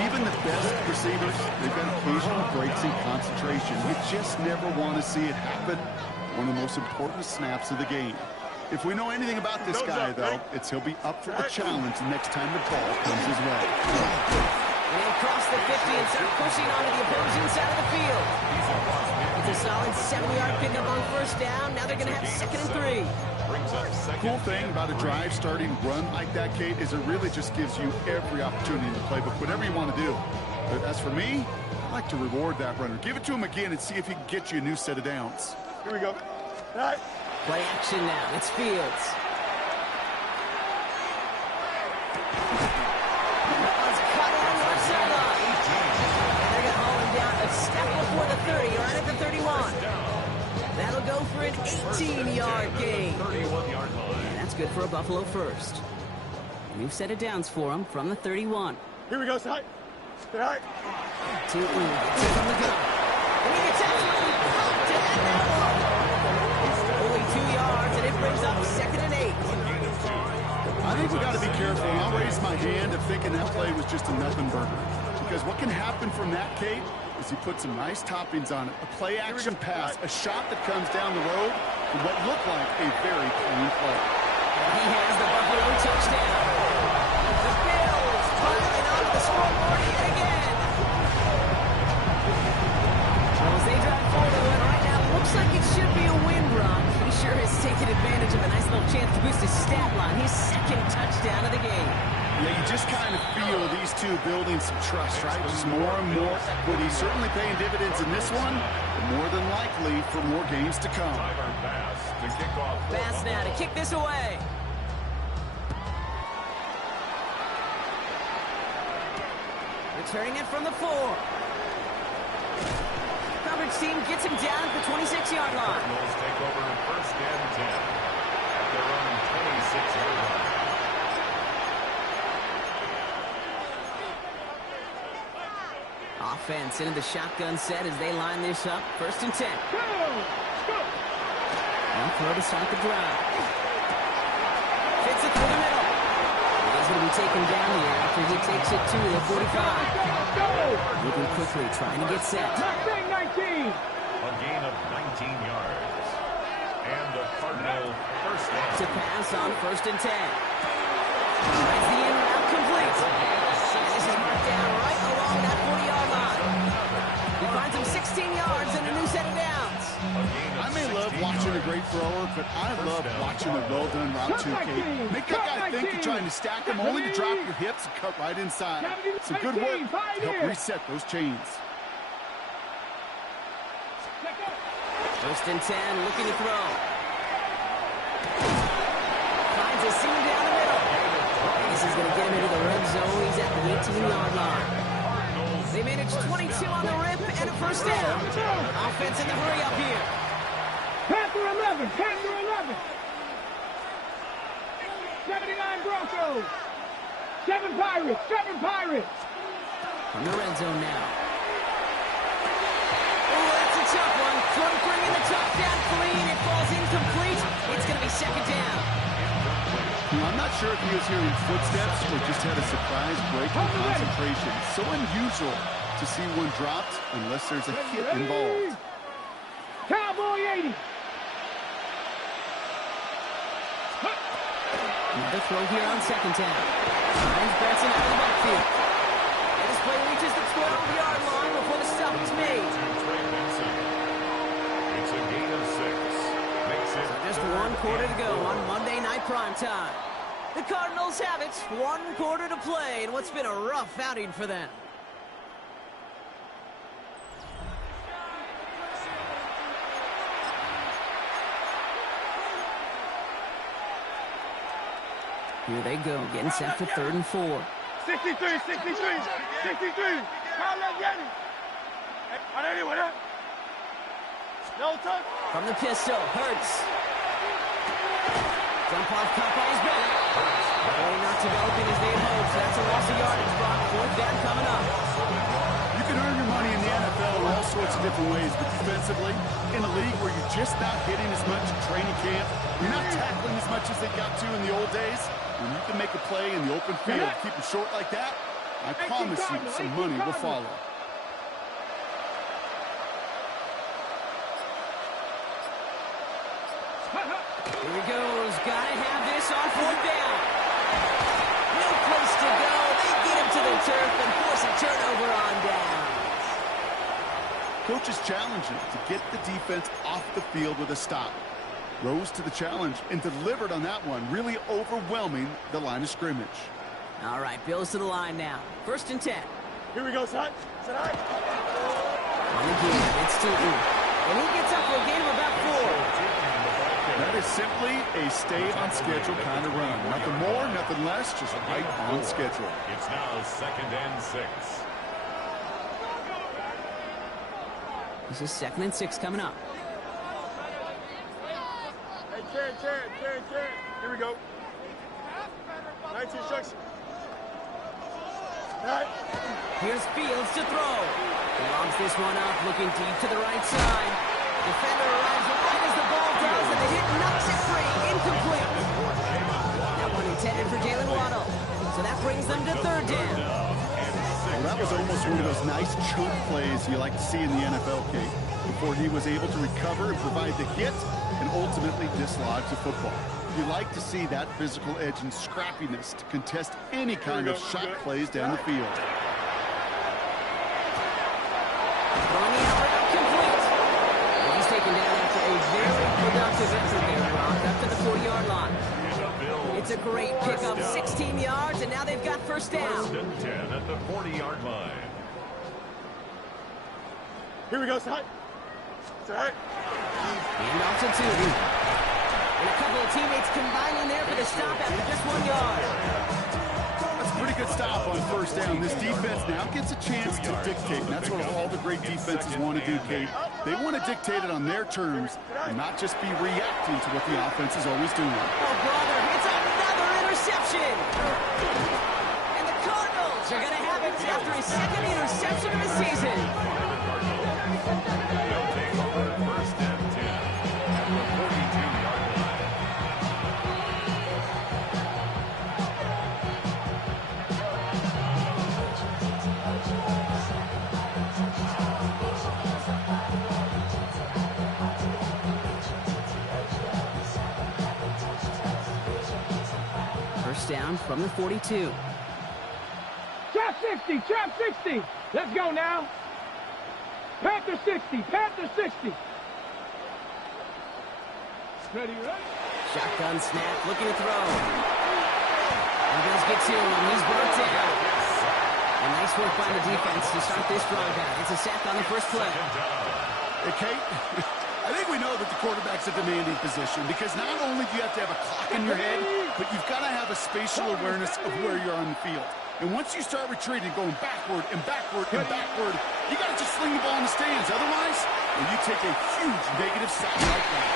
Even the best receivers, they've got occasional breaks in concentration. You just never want to see it happen. One of the most important snaps of the game. If we know anything about this guy, though, it's he'll be up for the challenge the next time the ball comes his way. And they cross the 50 and start pushing onto the opposing side of the field. It's a solid 7-yard pickup on first down. Now they're going to have 2nd and 3. Cool thing about a drive starting run like that, Kate, is it really just gives you every opportunity in the playbook, whatever you want to do. But as for me, I like to reward that runner. Give it to him again and see if he can get you a new set of downs. Here we go. All right. Play action now. It's Fields. They're going to haul him down a step before the 30, right at the 31. That'll go for an 18-yard gain. And that's good for a Buffalo first. New set of downs for him from the 31. Here we go, Sai. All right. Gets it from the gun. And he gets absolutely pumped to end that one. Only 2 yards, and it brings up 2nd and 8. I think we got to be careful, and I'll raise my hand of thinking that play was just a nothing burger. Because what can happen from that, Kate, is you put some nice toppings on it. A play-action pass, a shot that comes down the road, and what looked like a very clean play. And he has the Buffalo touchdown. The Bills piling onto the scoreboard yet again. Well, as they drive forward to it right now, looks like it should be a win, Brock. He sure has taken advantage of a nice little chance to boost his stat line. His 2nd touchdown of the game. Yeah, you just kind of feel these two building some trust, right? Just more and more equity. Certainly paying dividends in this one, but more than likely for more games to come. Pass now to kick this away. Returning it from the 4. Coverage team gets him down at the 26-yard line. Cardinals take over 1st and 10 at their own 26-yard line. Offense into the shotgun set as they line this up. 1st and 10. And throw to start the drive. Fits it through the middle. He's going to be taken down here after he takes it to the 45. moving quickly, trying to get set. Mustang 19. A gain of 19 yards. And a Cardinal first down. To pass on 1st and 10. Tries the in route complete. And this is marked down right along that 40-yard line. He finds him 16 yards and a new set of downs. I may love watching a great thrower, but I love watching a well-done route too, Kate. Make that guy think you're trying to stack him, only to drop your hips and cut right inside. Some good work to help reset those chains. 1st and 10, looking to throw. Finds a seam down the middle. This is going to get him into the red zone. He's at the 18-yard line. They managed 22 on the rip and a first down. Offense in the hurry up here. Panther 11. Panther 11. 79 Broncos. 7 Pirates. 7 Pirates. From the red zone now. Oh, that's a tough one. Couldn't bring in the top down clean. It falls incomplete. It's going to be 2nd down. I'm not sure if he was hearing footsteps or just had a surprise break in concentration. So unusual to see one dropped unless there's a hit involved. Cowboy 80. Another throw here on 2nd down. Finds Benson out of the backfield. And this play reaches the 12-yard line before the stop is made. It's a gain of 6. So just 1 quarter to go on Monday Night Primetime. The Cardinals have it. 1 quarter to play in what's been a rough outing for them. Here they go, getting set for 3rd and 4. 63, 63, 63. From the pistol, Hurts. Jump off cup on his belly. Ball not developing as they hoped. That's a loss of yardage. Brock, 4th down coming up. You can earn your money in the NFL in all sorts of different ways, but defensively, in a league where you're just not hitting as much in training camp, you're not tackling as much as they got to in the old days, when you can make a play in the open field, keep it short like that, I promise you some money will follow. Here he goes. Gotta have this on 4th down. No place to go. They get him to the turf and force a turnover on downs. Coach is challenging to get the defense off the field with a stop. Rose to the challenge and delivered on that one, really overwhelming the line of scrimmage. All right, Bills to the line now. 1st and 10. Here we go, son. On the game, it's Tootin. And he gets up for a gain of about 4. That is simply a stay-on-schedule kind of run. Nothing more, nothing less, just right on schedule. It's now 2nd and 6. This is 2nd and 6 coming up. Hey, Karen. Here we go. 19 instructions. Here's Fields to throw. He lobs this one up, looking deep to the right side. Defender arrives right as the ball does, and the hit knocks it free. Incomplete. That one intended for Jalen Waddle. So that brings them to 3rd down. Well, that was almost one of those nice chunk plays you like to see in the NFL, Kate, before he was able to recover and provide the hit and ultimately dislodge the football. You like to see that physical edge and scrappiness to contest any kind of shot plays down the field. Throwing it out complete. And he's taken down after a very productive effort there, Brock, up to the 40-yard line. It's a great pickup, 16 yards, and now they've got 1st down. 1st and 10 at the 40-yard line. Here we go, son. And off to Tootin. And a couple of teammates combining there for the stop after just 1 yard. That's a pretty good stop on 1st down. This defense now gets a chance to dictate. And that's what all the great defenses want to do, Kate. They want to dictate it on their terms and not just be reacting to what the offense is always doing. Oh, brother, it's another interception. And the Cardinals are going to have it after his 2nd interception of the season. down from the 42. Trap 60, trap 60. Let's go now. Panther 60, Panther 60. Ready, ready? Shotgun snap, looking to throw. And Bills get to him. He's brought down. And nice work by the defense to start this drive out. It's a sack on the first play. Hey, Kate, I think we know that the quarterback's a demanding position because not only do you have to have a clock in your head, but you've got to have a spatial awareness of where you're on the field. And once you start retreating, going backward and backward and backward, you got to just sling the ball in the stands. Otherwise, you take a huge negative sack like that.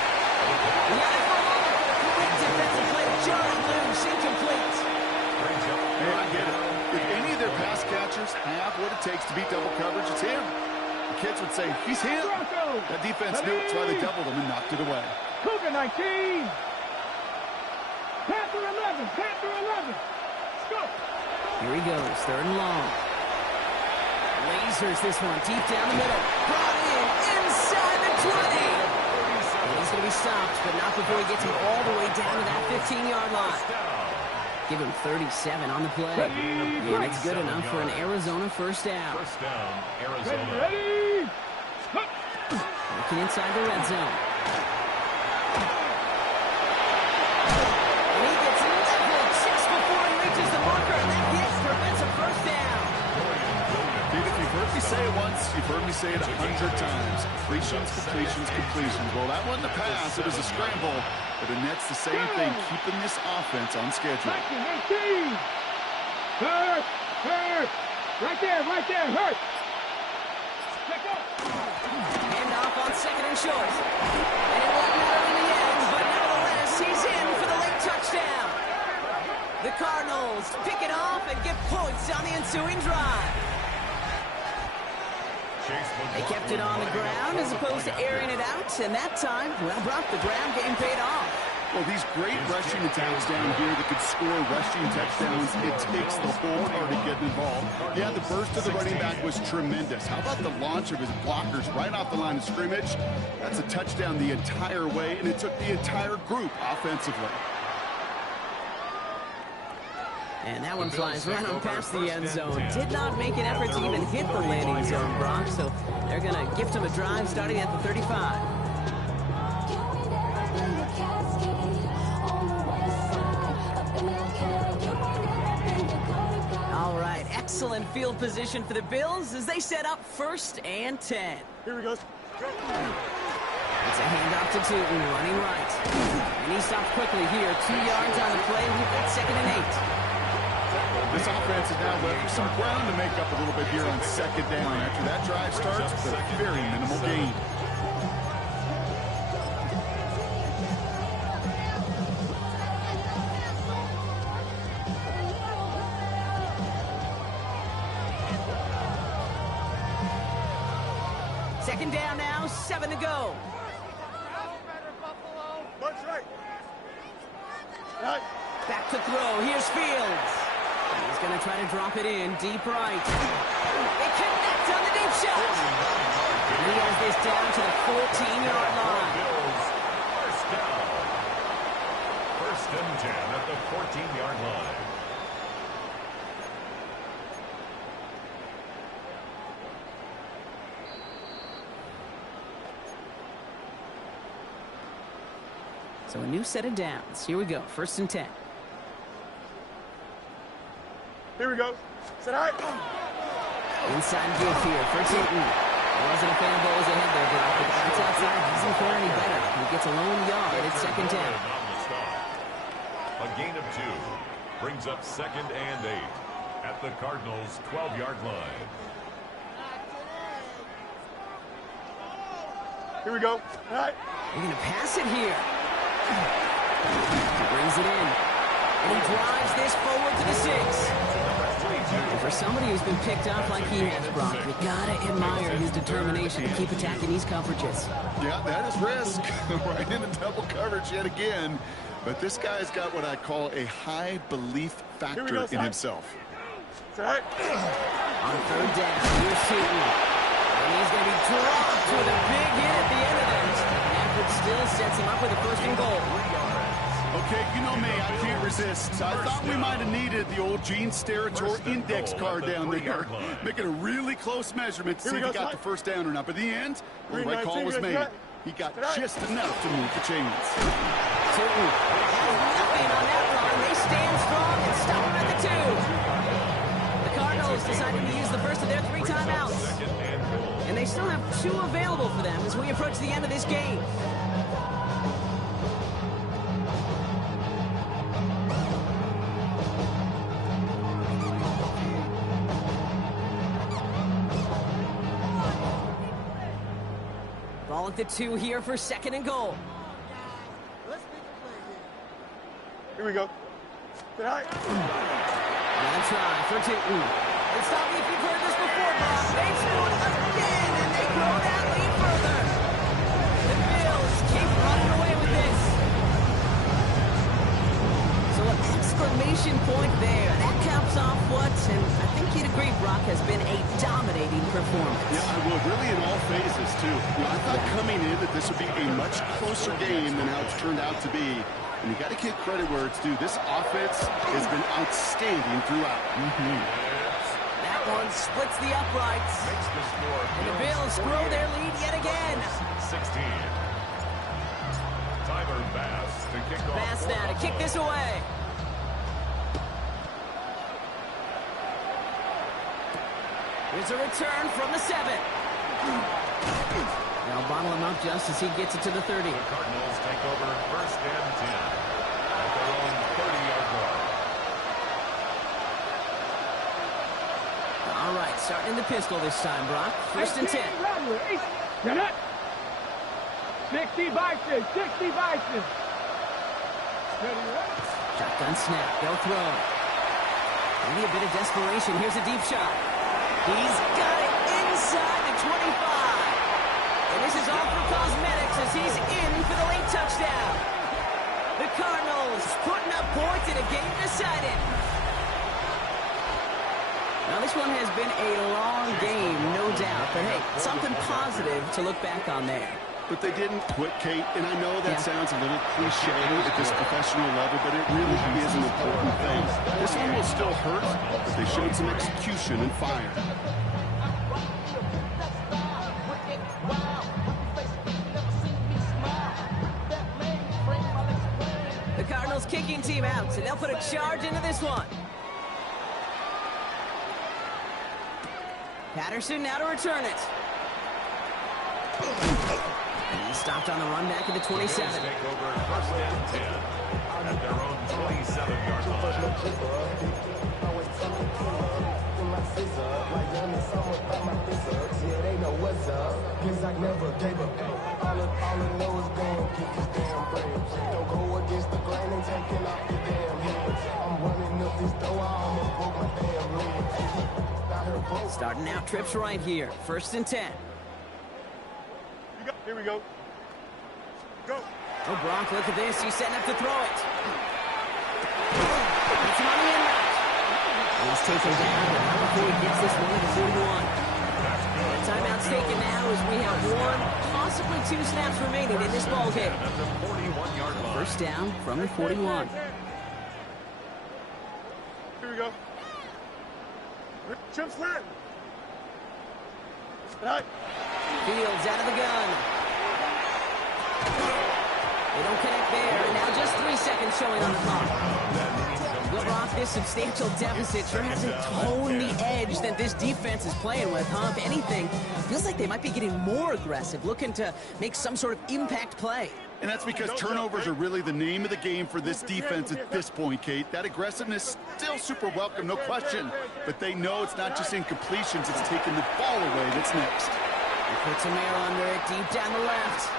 Defensive play to Jordan loose, incomplete. Hey, I get it. If any of their pass catchers have what it takes to beat double coverage, it's him. The kids would say, he's him. That defense knew it, that's why they doubled him and knocked it away. Cougar 19. Panther 11, Panther 11. Let's go. Here he goes, third and long. Lasers this one, deep down the middle. Brought in, inside the 20. And he's going to be stopped, but not before he gets him all the way down to that 15-yard line. Give him 37 on the play. And it's good enough for an Arizona first down. First down, Arizona. Ready. Looking inside the red zone. And he gets leveled just before he reaches the marker, and that hit prevents a first down. Dude, if you've heard me say it once, you've heard me say it 100 times. Completions, completions, completions. Well, that wasn't a pass. It was a scramble. But it nets the same thing, keeping this offense on schedule. 19, 18. Hurt. Right there, hurt. Check up. Hand off on second and short. And it won't matter in the end, but nevertheless, he's in for the late touchdown. The Cardinals pick it off and get points on the ensuing drive. They kept it on the ground as opposed to airing it out, and that time, well, Brock, the ground game paid off. Well, these great rushing attacks down here that could score rushing touchdowns, it takes the whole party getting involved. Yeah, the burst of the running back was tremendous. How about the launch of his blockers right off the line of scrimmage? That's a touchdown the entire way, and it took the entire group offensively. And that one flies right on past the end zone. Did not make an effort to even hit the landing zone, Brock, so they're going to gift him a drive starting at the 35. All right, excellent field position for the Bills as they set up 1st and 10. Here we go. It's a handoff to Tootin, running right. And he stops quickly here. 2 yards on the play. We've got 2nd and 8. This offense is now left with some ground to make up a little bit here on 2nd down. After that drive starts, it's a very minimal gain. Second down now, 7 to go. Back to throw. Here's Fields. He's going to try to drop it in deep right. They connect on the deep shot. And he has this down to the 14-yard line. First down. 1st and 10 at the 14-yard line. So a new set of downs. Here we go. 1st and 10. Here we go. Set high. Inside give here for Tootin. There wasn't a fan balls ahead there, Brock, but that's outside. Doesn't fare any better. He gets a lone yard at 2nd down. A gain of 2 brings up 2nd and 8 at the Cardinals' 12-yard line. Here we go. All right. They're going to pass it here. He brings it in. And he drives this forward to the 6. And for somebody who's been picked up like he has, Brock, you got to admire his determination to keep attacking these coverages. Yeah, that is risk. Right into double coverage yet again. But this guy's got what I call a high belief factor in himself. Set. On 3rd down, here's Tootin. And he's going to be dropped with a big hit at the end of that. And Effort still sets him up with a 1st and goal. Okay, you know me, I can't resist. I thought we might have needed the old Gene Steratore index card down there. Making a really close measurement to see if he got the first down or not. But in the end, the right call was made. He got just enough to move the chains. Nothing on that run. They stand strong and stop him at the 2. The Cardinals decided to use the first of their 3 timeouts. And they still have 2 available for them as we approach the end of this game. Ball at the 2 here for 2nd and goal. Here we go. Good eye. And try for 2. And stop me if you've heard this before, Bob. They scored again, and they grow that lead further. The Bills keep running away with this. So an exclamation point there. That caps off what, and I think you'd agree, Brock, has been a dominating performance. Yeah, I would. Really in all phases, too. I thought coming in that this would be a much closer game than how it's turned out to be. And you got to give credit where it's due. This offense has been outstanding throughout. That one splits the uprights. And the Bills grow their lead yet again. 16. Tyler Bass to kick off. Bass now to kick this away. Here's a return from the 7. They'll bottle him up just as he gets it to the 30. The Cardinals take over 1st and 10 at their own 30-yard line. All right, starting in the pistol this time, Brock. 1st and 10. 60 Bison, 60 Bison. Shotgun snap, they'll throw. Maybe a bit of desperation. Here's a deep shot. He's got it inside the 25. And this is all for cosmetics as he's in for the late touchdown. The Cardinals putting up points in a game decided. Now this one has been a long game, no doubt. But hey, something positive to look back on there. But they didn't quit, Kate, and I know that sounds a little cliche at this professional level, but it really is an important thing. This one will still hurt, but they showed some execution and fire. The Cardinals kicking team out, so they'll put a charge into this one. Patterson now to return it. And he's stopped on the run back at the 27. Take over 1st and 10 at their own 27-yard Starting out trips right here. 1st and 10. Here we go. Go. Oh, Brock, look at this. He's setting up to throw it. It's money in that. He's taken down, but not before he gets this one to the 41. The timeout's taken now as we have 1, possibly 2 snaps remaining in this ball game. 1st down from the 41. Here we go. Jump slant. Fields out of the gun. They don't connect there. Now just 3 seconds showing on the clock. Well, Brock, this substantial deficit sure hasn't toned the edge that this defense is playing with, huh? If anything, feels like they might be getting more aggressive, looking to make some sort of impact play. And that's because turnovers are really the name of the game for this defense at this point, Kate. That aggressiveness still super welcome, no question. But they know it's not just incompletions, it's taking the ball away that's next. They put some air under it deep down the left.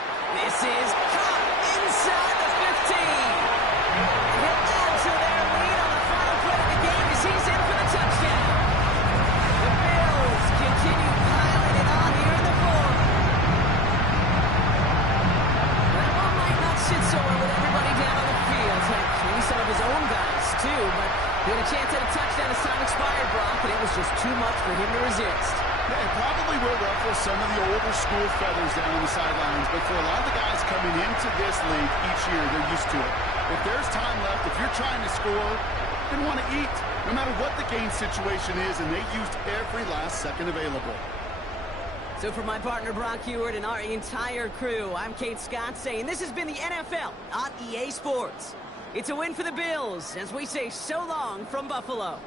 This is caught inside the 15. They add to their lead on the final play of the game as he's in for the touchdown. The Bills continue piling it on here in the 4th. That one might not sit so well with everybody down on the field. Heck, maybe some of his own guys too, but he had a chance at a touchdown as time expired, Brock, and it was just too much for him to resist. Yeah, it probably will ruffle some of the older school feathers down on the sidelines, but for a lot of the guys coming into this league each year, they're used to it. If there's time left, if you're trying to score, you're going to want to eat, no matter what the game situation is, and they used every last second available. So for my partner Brock Heward and our entire crew, I'm Kate Scott saying this has been the NFL on EA Sports. It's a win for the Bills as we say so long from Buffalo.